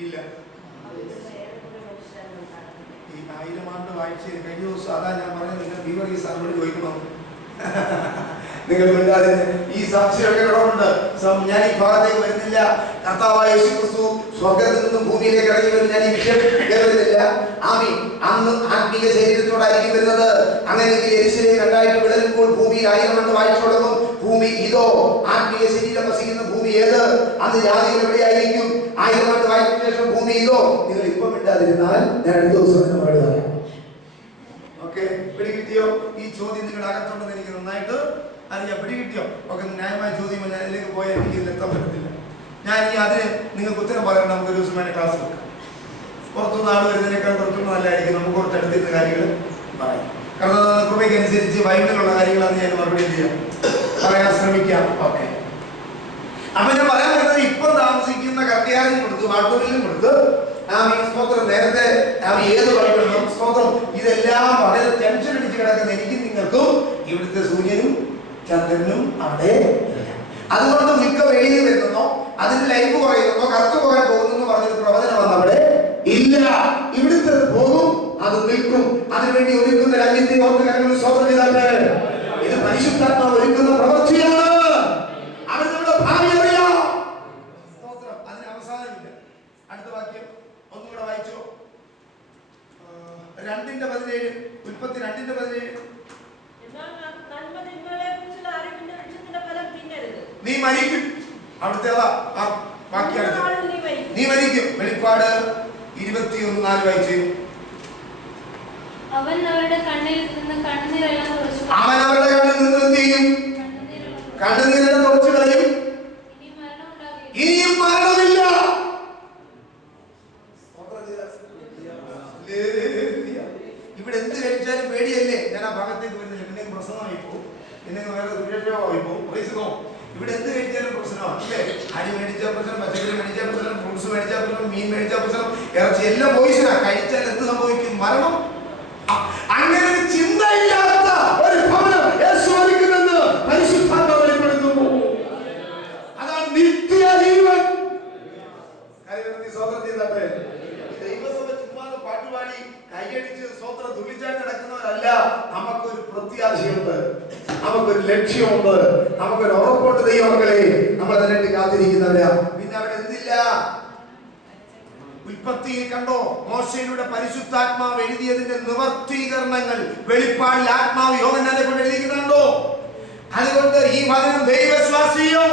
ഇല്ല. ഈ 1000 ആണ്ട് വായിച്ച് കഴിഞ്ഞ ദിവസം അതാ ഞാൻ പറയുന്നത്. നിങ്ങൾ ബീവർ ഈ സാറിനോട് ചോദിക്കണോ? നിങ്ങൾ മിണ്ടാതെ. ഈ സംശയമൊക്കെ ഉള്ളതുകൊണ്ട് ഞാൻ ഈ ഭാഗത്തേക്ക് വരുന്നില്ല. കർത്താവായ യേശു ക്രിസ്തു സ്വർഗ്ഗത്തിൽ നിന്നും ഭൂമിയിലേക്ക് ഇറങ്ങി വരും. ഞാൻ ഈ വിഷയം കേൾക്കുന്നില്ല. ആമീൻ. അന്ന് ആത്മീയ ശരീരത്തോടായിരിക്കും വരുന്നത്. അങ്ങനെയെങ്കിൽ യെരൂശലേം 2 വിളരുമ്പോൾ ഭൂമിയിൽ 1000 ആണ്ട് വാഴ്ച തുടങ്ങും. ഭൂമി ഇതോ, ആത്മീയ ശരീരം വസിക്കുന്ന ഭൂമി ഏത്? അന്ന് ജാതികൾ എവിടെയായിരിക്കും? 1000 ആണ്ട് വാഴ്ചയ്ക്ക് ശേഷം ഭൂമി ഇതോ. നിങ്ങൾ ഇപ്പം മിണ്ടാതിരുന്നാൽ ഞാൻ 2 ദിവസം പറയാം. ഓക്കെ, പിടികിട്ടിയോ? ഈ ചോദ്യം നിങ്ങളുടെ അകത്തുണ്ടെന്ന് എനിക്ക് നന്നായിട്ട് അറിയാം. പിടികിട്ടിയോ? ഓക്കെ, ന്യായമായ ചോദ്യം. ഞാൻ അതിലേക്ക് പോയാൽ എനിക്ക് ഇതിലെത്താൻ പറ്റത്തില്ല. ഞാൻ ഈ അതിന് നിങ്ങൾക്ക് ഉത്തരം പറയാൻ നമുക്കൊരു ദിവസം വേണേൽ ക്ലാസ് വെക്കാം. പുറത്തുനിന്ന് ആൾ വരുന്നതിനേക്കാൾ കുറച്ചുകൂടെ നല്ലതായിരിക്കും നമുക്ക് കുറച്ച് അടുത്തിരുന്ന കാര്യങ്ങൾ പറയാം. കാരണം കൃപയ്ക്ക് അനുസരിച്ച് ബൈബിളിലുള്ള കാര്യങ്ങളാണ് ഞാൻ മറുപടി ചെയ്യാം, പറയാൻ ശ്രമിക്കാം. ഓക്കെ, അപ്പൊ ഞാൻ പറയാൻ വരുന്നത് ഇപ്പം താമസിക്കുന്ന കർട്ടിയാനും കൊടുത്ത് വാട്ടൂരിലും കൊടുത്ത് സ്തോത്രം നേരത്തെ ഏത് പറയുന്നു സ്തോത്രം ഇതെല്ലാം വളരെ ടെൻഷൻ അടിച്ച് കിടക്കുന്ന എനിക്കും നിങ്ങൾക്കും ഇവിടുത്തെ സൂര്യനും ചന്ദ്രനും അവിടെ ഇല്ല. അതുകൊണ്ട് മിക്ക വെളിയിൽ വരുന്നോ, അതിന് ലൈഫ് കുറയുന്നോ, കറുത്തു പോകാൻ പോകുന്നു പറഞ്ഞൊരു പ്രവചനം വന്നവിടെ ഇല്ല. ഇവിടുത്തെ പോകും, അത് നിൽക്കും. അതിനുവേണ്ടി ഒരുക്കുന്ന രാജ്യത്തെ ഓർത്ത് കാര്യങ്ങൾ സ്തോത്രം ചെയ്താട്ടെ. ഇത് പരിശുദ്ധാത്മാവ് ഒരുക്കുന്ന പ്രവൃത്തിയാണ്. അവർ നമ്മുടെ ഭാവി അറിയാം. സ്തോത്രം. അതിന് അവസാനമില്ല. അടുത്ത വാക്യം ഒന്നുകൂടെ വായിച്ചോ. 2:17 ഉൽപ്പത്തി 2:17. നീ മരിക്കും. അവിടുത്തെ നീ മരിക്കും. വെളിപ്പാട് 21:4 വായിച്ചു. അവൻ അവരുടെ കണ്ണിൽ നിന്ന് കണ്ണുനീരെല്ലാം തുടച്ചു. അവൻ അവരുടെ കണ്ണിൽ നിന്ന് എന്ത് ചെയ്യും? കണ്ണുനീരെല്ലാം തുടച്ചു കളയും. ഇനിയും മരണമില്ല. ഇവിടെ എന്ത് കഴിച്ചാലും പേടിയല്ലേ? ഞാൻ ആ ഭാഗത്തേക്ക് വരുന്നില്ല. പിന്നെ പ്രശ്നമായി പോകും, പിന്നെ വേറെ ദുര്യോഗമായി പോകും. ഇവിടെ എന്ത് കഴിച്ചാലും പ്രശ്നമാണ് അല്ലേ? അരി മേടിച്ചാൽ പ്രശ്നം, പച്ചക്കറി മേടിച്ചാൽ പ്രശ്നം, ഫ്രൂട്ട്സ് മേടിച്ചാൽ പ്രശ്നം, മീൻ മേടിച്ചാൽ പ്രശ്നം, ഇറച്ചി എല്ലാം പോയിസനാ. കഴിച്ചാൽ എന്ത് സംഭവിക്കും? മരണം. അങ്ങനെ ഒരു ചിന്തയില്ലാത്ത ഒരു ഭവനം യേശുവിനെന്ന് പരിശുദ്ധാത്മാവ് വെളിപ്പെടുത്തുന്നു. അതാണ് നിത്യജീവൻ. സ്വതന്ത്രം ചെയ്തേ ദൈവസഭ ചുമ്മാതെ പാട്ടുപാടി കൈയടിച്ച് സ്വതന്ത്രം തുള്ളിച്ചാൽ നടക്കുന്നവരല്ല. നമുക്കൊരു പ്രത്യാശയുണ്ട്. നമുക്കൊരു ലക്ഷ്യമുണ്ട്, നമുക്കൊരു ഉറപ്പുണ്ട്. ദൈവമക്കളെ, നമ്മൾ അതിനായിട്ട് കാത്തിരിക്കുന്നവരാ. പിന്നെ അവിടെ എന്തില്ല? ഉൽപ്പത്തിയിൽ കണ്ടോ, മോശയിലൂടെ പരിശുദ്ധാത്മാവ് എഴുതിയതിന്റെ നിവർത്തീകരണങ്ങൾ വെളിപ്പാടിൽ ആത്മാവ് യോഹന്നാനെ കൊണ്ട് എഴുതിക്കുന്നുണ്ടോ? അതുകൊണ്ട് ഈ വചനം ദൈവവിശ്വാസിയും